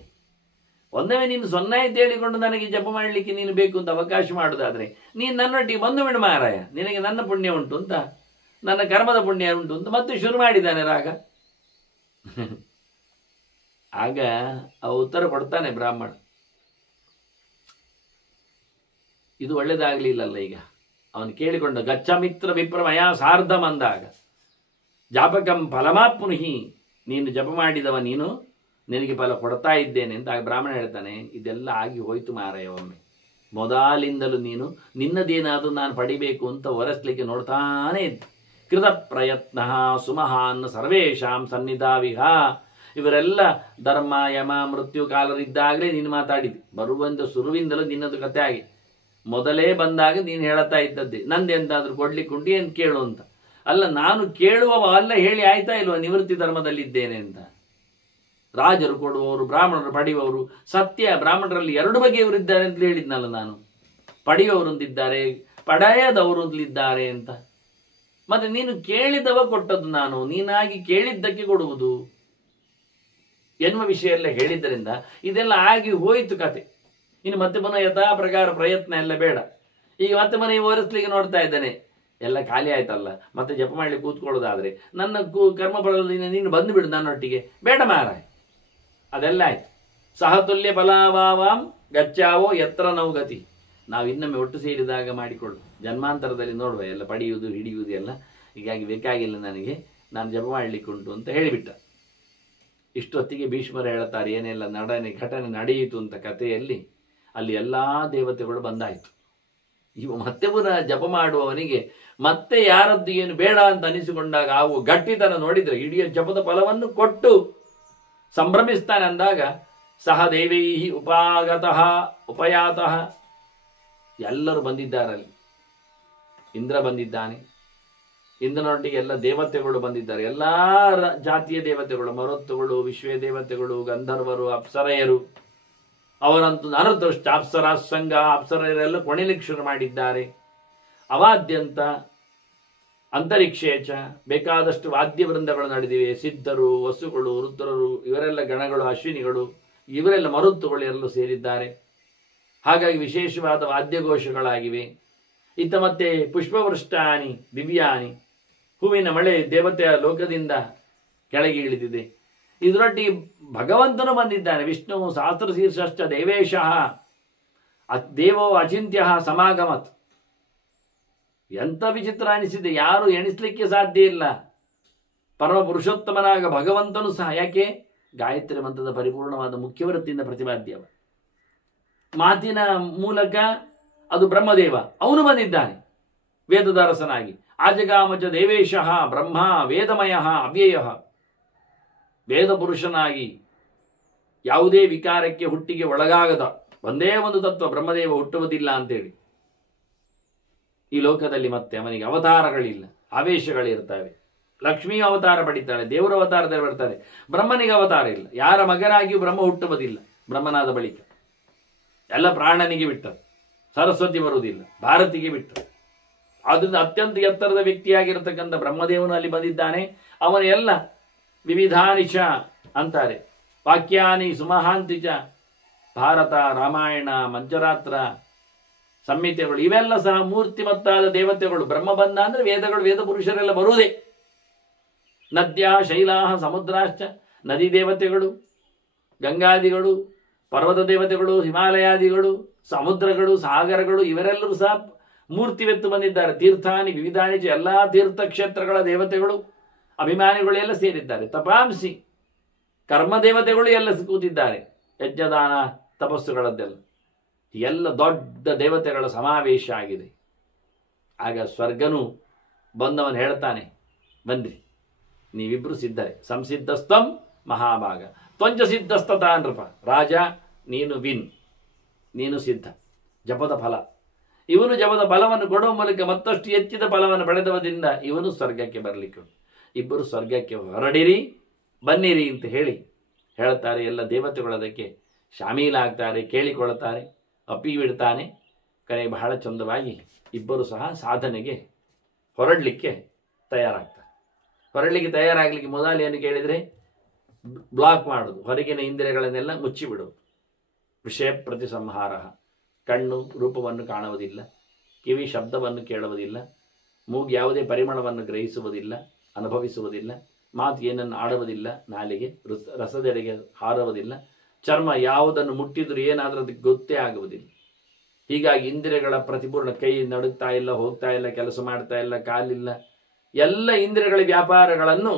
ಒಂದವೇ ನೀನು 0 ಅಂತ ಹೇಳಿಕೊಂಡು ನನಗೆ ಜಪ ಮಾಡಲಿಕ್ಕೆ ನೀನು ಬೇಕು ಅಂತ ಅವಕಾಶ ಮಾಡುದಾದ್ರೆ ನೀನು ನನ್ನೊಟ್ಟಿಗೆ ಬಂದು ಬಿಡು ಮಾರಾಯ, ನಿನಗೆ ನನ್ನ ಪುಣ್ಯ ಉಂಟು ಅಂತ, ನನ್ನ ಕರ್ಮದ ಪುಣ್ಯ ಉಂಟು ಅಂತ ಮತ್ತೆ ಶುರು ಮಾಡಿದ್ದಾನೆ ರಾಗ. ಆಗ ಆ ಉತ್ತರ ಕೊಡ್ತಾನೆ ಬ್ರಾಹ್ಮಣ, ಇದು ಒಳ್ಳೇದಾಗ್ಲಿಲ್ಲಲ್ಲ. ಈಗ ಅವನು ಕೇಳಿಕೊಂಡ ಗಚ್ಚ ಮಿತ್ರ ವಿಪ್ರಮಯ ಸಾರ್ಧಂ ಅಂದಾಗ ಜಾಪಕಂ ಫಲಮಾಪ್ನುಹಿ, ನೀನು ಜಪ ಮಾಡಿದವ ನೀನು, ನಿನಗೆ ಫಲ ಕೊಡ್ತಾ ಇದ್ದೇನೆ ಅಂತ. ಆಗ ಬ್ರಾಹ್ಮಣ ಹೇಳ್ತಾನೆ, ಇದೆಲ್ಲ ಆಗಿ ಹೋಯ್ತು ಮಾರಾಯ, ಒಮ್ಮೆ ಮೊದಲಿಂದಲೂ ನೀನು ನಿನ್ನದೇನಾದರೂ ನಾನು ಪಡಿಬೇಕು ಅಂತ ಒರೆಸ್ಲಿಕ್ಕೆ ನೋಡ್ತಾನೇ ಇದ್ದೆ. ಕೃತ ಪ್ರಯತ್ನ ಸುಮಹಾನ್ ಸರ್ವೇಶಾಂ ಸನ್ನಿಧಾವಿಹ. ಇವರೆಲ್ಲ ಧರ್ಮ ಯಮ ಮೃತ್ಯು ಕಾಲರಿದ್ದಾಗಲೇ ನೀನು ಮಾತಾಡಿದ್ದೆ. ಬರುವಂತ ಸುರುವಿಂದಲೂ ನಿನ್ನದು ಕತೆ ಆಗಿ ಮೊದಲೇ ಬಂದಾಗ ನೀನು ಹೇಳುತ್ತಾ ಇದ್ದದ್ದೇ, ನಂದೆಂತಾದ್ರೂ ಕೊಡ್ಲಿಕ್ಕುಂಟು ಏನು ಕೇಳು ಅಂತ. ಅಲ್ಲ, ನಾನು ಕೇಳುವವ ಅಲ್ಲ, ಹೇಳಿ ಆಯ್ತಾ ಇಲ್ವಾ ನಿವೃತ್ತಿ ಧರ್ಮದಲ್ಲಿದ್ದೇನೆ ಅಂತ. ರಾಜರು ಕೊಡುವವರು, ಬ್ರಾಹ್ಮಣರು ಪಡೆಯುವವರು. ಸತ್ಯ, ಬ್ರಾಹ್ಮಣರಲ್ಲಿ 2 ಬಗೆಯವರಿದ್ದಾರೆ ಅಂತ ಹೇಳಿದ್ನಲ್ಲ ನಾನು. ಪಡೆಯುವವರೊಂದಿದ್ದಾರೆ, ಪಡೆಯದವರೊಂದಿದ್ದಾರೆ ಅಂತ. ಮತ್ತೆ ನೀನು ಕೇಳಿದವ ಕೊಟ್ಟದ್ದು ನಾನು, ನೀನಾಗಿ ಕೇಳಿದ್ದಕ್ಕೆ ಕೊಡುವುದು ಎನ್ನುವ ವಿಷಯ ಎಲ್ಲ ಹೇಳಿದ್ದರಿಂದ ಇದೆಲ್ಲ ಆಗಿ ಹೋಯಿತು ಕತೆ. ಇನ್ನು ಮತ್ತೆ ಪುನಃ ಯಥಾ ಪ್ರಕಾರ ಪ್ರಯತ್ನ ಎಲ್ಲ ಬೇಡ. ಈಗ ಮತ್ತೆ ಮನೆ ಓರಿಸ್ಲಿಕ್ಕೆ ನೋಡ್ತಾ ಇದ್ದೇನೆ, ಎಲ್ಲ ಖಾಲಿ ಆಯ್ತಲ್ಲ, ಮತ್ತೆ ಜಪ ಮಾಡಲಿಕ್ಕೆ ಕೂತ್ಕೊಳ್ಳೋದಾದ್ರೆ ನನ್ನ ಕರ್ಮಫಲದಿಂದ ನೀನು ಬಂದುಬಿಡು ನನ್ನೊಟ್ಟಿಗೆ, ಬೇಡ ಮಾರಾಯ. ಅದೆಲ್ಲ ಆಯ್ತು. ಸಹತುಲ್ಯ ಫಲಾವಾಂ ಗಚ್ಚಾವೋ ಯತ್ರ ನೌಗತಿ. ನಾವು ಇನ್ನೊಮ್ಮೆ ಒಟ್ಟು ಸೇರಿದಾಗ ಮಾಡಿಕೊಳ್ಳು, ಜನ್ಮಾಂತರದಲ್ಲಿ ನೋಡುವ, ಎಲ್ಲ ಪಡೆಯುವುದು ಹಿಡಿಯುವುದು ಎಲ್ಲ. ಹೀಗಾಗಿ ಬೇಕಾಗಿಲ್ಲ ನನಗೆ, ನಾನು ಜಪ ಮಾಡಲಿಕ್ಕುಂಟು ಅಂತ ಹೇಳಿಬಿಟ್ಟ. ಇಷ್ಟೊತ್ತಿಗೆ ಭೀಷ್ಮರು ಹೇಳುತ್ತಾರೆ, ಏನೆಲ್ಲ ಘಟನೆ ನಡೆಯಿತು ಅಂತ ಕಥೆಯಲ್ಲಿ. ಅಲ್ಲಿ ಎಲ್ಲ ದೇವತೆಗಳು ಬಂದಾಯಿತು. ಇವ ಮತ್ತೆ ಪುನಃ ಜಪ ಮಾಡುವವನಿಗೆ ಮತ್ತೆ ಯಾರದ್ದು ಏನು ಬೇಡ ಅಂತ ಅನಿಸಿಕೊಂಡಾಗ ಅವು ಗಟ್ಟಿತನ ನೋಡಿದ್ರೆ ಇಡೀ ಜಪದ ಫಲವನ್ನು ಕೊಟ್ಟು ಸಂಭ್ರಮಿಸ್ತಾನೆ. ಅಂದಾಗ ಸಹ ದೇವೈ ಉಪಯಾತಃ ಎಲ್ಲರೂ ಬಂದಿದ್ದಾರಲ್ಲಿ. ಇಂದ್ರ ಬಂದಿದ್ದಾನೆ, ಇಂದ್ರನೊಟ್ಟಿಗೆ ಎಲ್ಲ ದೇವತೆಗಳು ಬಂದಿದ್ದಾರೆ, ಎಲ್ಲ ಜಾತಿಯ ದೇವತೆಗಳು, ಮರುತ್ತುಗಳು, ವಿಶ್ವ ದೇವತೆಗಳು, ಗಂಧರ್ವರು, ಅಪ್ಸರೆಯರು. ಅವರಂತೂ ಅನೃದೃಷ್ಟ ಅಪ್ಸರ ಸಂಘ, ಅಪ್ಸರೆಯರೆಲ್ಲ ಕೊನೆಲಿಕ್ಕೆ ಶುರು ಮಾಡಿದ್ದಾರೆ. ಅವಾದ್ಯಂತ ಅಂತರಿಕ್ಷೇಚ ಬೇಕಾದಷ್ಟು ವಾದ್ಯ ವೃಂದಗಳು ನಡೆದಿವೆ. ಸಿದ್ಧರು, ವಸುಗಳು, ರುದ್ರರು, ಇವರೆಲ್ಲ ಗಣಗಳು, ಅಶ್ವಿನಿಗಳು, ಇವರೆಲ್ಲ ಮರುತ್ತುಗಳು ಎಲ್ಲರೂ ಸೇರಿದ್ದಾರೆ. ಹಾಗಾಗಿ ವಿಶೇಷವಾದ ವಾದ್ಯಘೋಷಗಳಾಗಿವೆ. ಇತ್ತ ಮತ್ತೆ ಪುಷ್ಪವೃಷ್ಟಾನಿ ದಿವ್ಯಾನಿ, ಹೂವಿನ ಮಳೆ ದೇವತೆಯ ಲೋಕದಿಂದ ಕೆಳಗೆ ಇಳಿದಿದೆ. ಇದರೊಟ್ಟಿಗೆ ಭಗವಂತನು ಬಂದಿದ್ದಾನೆ. ವಿಷ್ಣು ಸಹಸ್ರಶೀರ್ಷಶ್ಚ ದೇವೇಶಃ ದೇವೋ ಅಚಿಂತ್ಯ ಸಮಾಗಮತ್. ಎಂಥ ವಿಚಿತ್ರ ಅನಿಸಿದೆ, ಯಾರು ಎಣಿಸ್ಲಿಕ್ಕೆ ಸಾಧ್ಯ ಇಲ್ಲ. ಪರಮ ಪುರುಷೋತ್ತಮನಾಗ ಭಗವಂತನು ಸಹ. ಯಾಕೆ? ಗಾಯತ್ರಿ ಮಂತ್ರದ ಪರಿಪೂರ್ಣವಾದ ಮುಖ್ಯವೃತ್ತಿಯಿಂದ ಪ್ರತಿಪಾದ್ಯವ. ಮಾತಿನ ಮೂಲಕ ಅದು ಬ್ರಹ್ಮದೇವ, ಅವನು ಬಂದಿದ್ದಾನೆ ವೇದದಾರಸನಾಗಿ. ಆಜಗಾಮಚ ದೇವೇಶಃ ಬ್ರಹ್ಮ ವೇದಮಯ ಅವ್ಯಯ. ವೇದ ಪುರುಷನಾಗಿ ಯಾವುದೇ ವಿಕಾರಕ್ಕೆ ಹುಟ್ಟಿಗೆ ಒಳಗಾಗದ ಒಂದೇ ಒಂದು ತತ್ವ, ಬ್ರಹ್ಮದೇವ ಹುಟ್ಟುವುದಿಲ್ಲ ಅಂತೇಳಿ. ಈ ಲೋಕದಲ್ಲಿ ಮತ್ತೆ ಅವನಿಗೆ ಅವತಾರಗಳಿಲ್ಲ, ಆವೇಶಗಳಿರ್ತವೆ. ಲಕ್ಷ್ಮೀ ಅವತಾರ ಪಡಿತಾಳೆ, ದೇವರ ಅವತಾರದಲ್ಲಿ ಬರ್ತಾರೆ. ಬ್ರಹ್ಮನಿಗೆ ಅವತಾರ ಇಲ್ಲ. ಯಾರ ಮಗನಾಗಿಯೂ ಬ್ರಹ್ಮ ಹುಟ್ಟುವುದಿಲ್ಲ. ಬ್ರಹ್ಮನಾದ ಬಳಿಕ ಎಲ್ಲ ಪ್ರಾಣನಿಗೆ ಬಿಟ್ಟರು. ಸರಸ್ವತಿ ಬರುವುದಿಲ್ಲ, ಭಾರತಿಗೆ ಬಿಟ್ಟರು. ಆದ್ರಿಂದ ಅತ್ಯಂತ ಎತ್ತರದ ವ್ಯಕ್ತಿಯಾಗಿರತಕ್ಕಂಥ ಬ್ರಹ್ಮದೇವನು ಅಲ್ಲಿ ಬಂದಿದ್ದಾನೆ. ಅವನ ಎಲ್ಲ ವಿವಿಧಾನಿಚ ಅಂತಾರೆ, ವಾಕ್ಯಾನಿ ಸುಮಹಾಂತಿಚ, ಭಾರತ, ರಾಮಾಯಣ, ಮಂಚರಾತ್ರ, ಸಂಹಿತೆಗಳು, ಇವೆಲ್ಲ ಸಹ ಮೂರ್ತಿಮತ್ತಾದ ದೇವತೆಗಳು. ಬ್ರಹ್ಮ ಬಂದ ಅಂದ್ರೆ ವೇದಗಳು, ವೇದ ಪುರುಷರೆಲ್ಲ ಬರುವುದೇ. ನದ್ಯಾ ಶೈಲಾ ಸಮುದ್ರಾಶ್ಚ, ನದಿ ದೇವತೆಗಳು, ಗಂಗಾದಿಗಳು, ಪರ್ವತ ದೇವತೆಗಳು, ಹಿಮಾಲಯಾದಿಗಳು, ಸಮುದ್ರಗಳು, ಸಾಗರಗಳು, ಇವರೆಲ್ಲರೂ ಸಹ ಮೂರ್ತಿವೆತ್ತು ಬಂದಿದ್ದಾರೆ. ತೀರ್ಥಾನಿ ವಿವಿಧಾನಿ, ಎಲ್ಲ ತೀರ್ಥಕ್ಷೇತ್ರಗಳ ದೇವತೆಗಳು, ಅಭಿಮಾನಿಗಳೆಲ್ಲ ಸೇರಿದ್ದಾರೆ. ತಪಾಂಸಿ ಕರ್ಮ ದೇವತೆಗಳು ಎಲ್ಲ ಕೂತಿದ್ದಾರೆ. ಯಜ್ಞದಾನ ತಪಸ್ಸುಗಳದ್ದೆಲ್ಲ ಎಲ್ಲ ದೊಡ್ಡ ದೇವತೆಗಳ ಸಮಾವೇಶ ಆಗಿದೆ. ಆಗ ಸ್ವರ್ಗನು ಬಂದವನು ಹೇಳ್ತಾನೆ, ಬನ್ರಿ ನೀವಿಬ್ರು ಸಿದ್ಧರೆ. ಸಂಸಿದ್ಧಸ್ತಂ ಮಹಾಭಾಗ ತ್ವಂಚ ಸಿದ್ಧಸ್ತತ ನೃಪ. ರಾಜ ನೀನು ನೀನು ಸಿದ್ಧ. ಜಪದ ಫಲ, ಇವನು ಜಪದ ಫಲವನ್ನು ಕೊಡುವ ಮೂಲಕ ಮತ್ತಷ್ಟು ಹೆಚ್ಚಿದ ಫಲವನ್ನು ಪಡೆದವರಿಂದ ಇವನು ಸ್ವರ್ಗಕ್ಕೆ ಬರಲಿಕ್ಕೆ. ಇಬ್ಬರು ಸ್ವರ್ಗಕ್ಕೆ ಹೊರಡಿರಿ, ಬನ್ನಿರಿ ಅಂತ ಹೇಳ್ತಾರೆ. ಎಲ್ಲ ದೇವತೆಗಳು ಅದಕ್ಕೆ ಶಾಮೀಲಾಗ್ತಾರೆ, ಕೇಳಿಕೊಳ್ಳುತ್ತಾರೆ. ಅಪ್ಪಿ ಬಿಡ್ತಾನೆ. ಕರೆಗೆ ಬಹಳ ಚಂದವಾಗಿ ಇಬ್ಬರು ಸಹ ಸಾಧನೆಗೆ ಹೊರಡಲಿಕ್ಕೆ ತಯಾರಾಗ್ತಾರೆ. ಹೊರಡಲಿಕ್ಕೆ ತಯಾರಾಗಲಿಕ್ಕೆ ಮೊದಲು ಏನು ಕೇಳಿದರೆ, ಬ್ಲಾಕ್ ಮಾಡೋದು, ಹೊರಗಿನ ಇಂದ್ರಿಯಗಳನ್ನೆಲ್ಲ ಮುಚ್ಚಿಬಿಡೋದು. ವಿಷಯ ಪ್ರತಿಸಂಹಾರ. ಕಣ್ಣು ರೂಪವನ್ನು ಕಾಣುವುದಿಲ್ಲ, ಕಿವಿ ಶಬ್ದವನ್ನು ಕೇಳುವುದಿಲ್ಲ, ಮೂಗು ಯಾವುದೇ ಪರಿಮಳವನ್ನು ಗ್ರಹಿಸುವುದಿಲ್ಲ, ಅನುಭವಿಸುವುದಿಲ್ಲ, ಮಾತು ಏನನ್ನು ಆಡುವುದಿಲ್ಲ, ನಾಲಿಗೆ ರಸದೆಡೆಗೆ ಹಾರುವುದಿಲ್ಲ, ಚರ್ಮ ಯಾವುದನ್ನು ಮುಟ್ಟಿದರೂ ಏನಾದರೂ ಅದಕ್ಕೆ ಗೊತ್ತೇ ಆಗುವುದಿಲ್ಲ. ಹೀಗಾಗಿ ಇಂದ್ರಿಯಗಳ ಪ್ರತಿಪೂರ್ಣ, ಕೈ ನಡುತ್ತಾ ಇಲ್ಲ, ಹೋಗ್ತಾ ಇಲ್ಲ, ಕೆಲಸ ಮಾಡ್ತಾ ಇಲ್ಲ, ಕಾಲಿಲ್ಲ, ಎಲ್ಲ ಇಂದ್ರಿಯಗಳ ವ್ಯಾಪಾರಗಳನ್ನು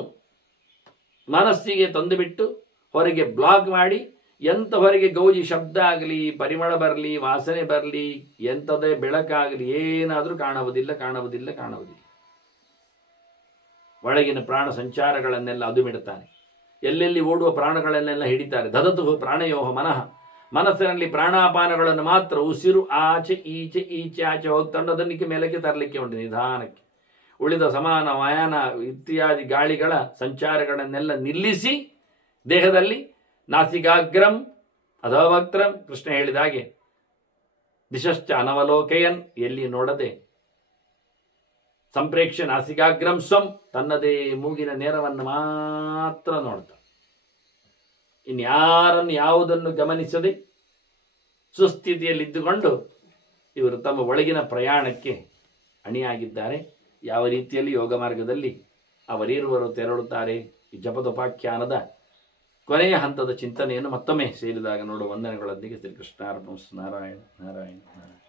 ಮನಸ್ಸಿಗೆ ತಂದುಬಿಟ್ಟು ಹೊರಗೆ ಬ್ಲಾಕ್ ಮಾಡಿ ಎಂಥ ಹೊರಗೆ ಗೌಜಿ ಶಬ್ದ ಆಗಲಿ, ಪರಿಮಳ ಬರಲಿ, ವಾಸನೆ ಬರಲಿ, ಎಂಥದೇ ಬೆಳಕಾಗಲಿ ಏನಾದರೂ ಕಾಣುವುದಿಲ್ಲ. ಒಳಗಿನ ಪ್ರಾಣ ಸಂಚಾರಗಳನ್ನೆಲ್ಲ ಅದು ಬಿಡುತ್ತಾನೆ. ಎಲ್ಲೆಲ್ಲಿ ಓಡುವ ಪ್ರಾಣಗಳನ್ನೆಲ್ಲ ಹಿಡಿತಾರೆ. ದದತು ಪ್ರಾಣಯೋಹ ಮನಃ, ಮನಸ್ಸಿನಲ್ಲಿ ಪ್ರಾಣಾಪಾನಗಳನ್ನು ಮಾತ್ರ, ಉಸಿರು ಆಚೆ ಆಚೆ ಹೋಗ್ತಂಡು ಅದಕ್ಕೆ ಮೇಲಕ್ಕೆ ತರಲಿಕ್ಕೆ ಉಂಟು ನಿಧಾನಕ್ಕೆ. ಉಳಿದ ಸಮಾನ ವಾಯನ ಇತ್ಯಾದಿ ಗಾಳಿಗಳ ಸಂಚಾರಗಳನ್ನೆಲ್ಲ ನಿಲ್ಲಿಸಿ ದೇಹದಲ್ಲಿ ನಾಸಿಕಾಗ್ರಂ ಅಧೋವಕ್ತ್ರಂ, ಕೃಷ್ಣ ಹೇಳಿದ ಹಾಗೆ ದಿಶಶ್ಚ ಅನವಲೋಕಯನ್, ಎಲ್ಲಿ ನೋಡದೆ ಸಂಪ್ರೇಕ್ಷ ನಾಸಿಕಾಗ್ರಂ ಸ್ವಂ, ತನ್ನದೇ ಮೂಗಿನ ನೇರವನ್ನು ಮಾತ್ರ ನೋಡ್ತ, ಇನ್ಯಾರನ್ನು ಯಾವುದನ್ನು ಗಮನಿಸದೆ ಸುಸ್ಥಿತಿಯಲ್ಲಿದ್ದುಕೊಂಡು ಇವರು ತಮ್ಮ ಒಳಗಿನ ಪ್ರಯಾಣಕ್ಕೆ ಅಣಿಯಾಗಿದ್ದಾರೆ. ಯಾವ ರೀತಿಯಲ್ಲಿ ಯೋಗ ಮಾರ್ಗದಲ್ಲಿ ಅವರಿರುವರು ತೆರಳುತ್ತಾರೆ. ಈ ಜಪದೋಪಾಖ್ಯಾನದ ಕೊನೆಯ ಹಂತದ ಚಿಂತನೆಯನ್ನು ಮತ್ತೊಮ್ಮೆ ಸೇರಿದಾಗ ನೋಡುವ ವಂದನೆಗಳೊಂದಿಗೆ ಶ್ರೀಕೃಷ್ಣಾರ್ಪಣಮಸ್ತು. ನಾರಾಯಣ ನಾರಾಯಣ ನಾರಾಯಣ.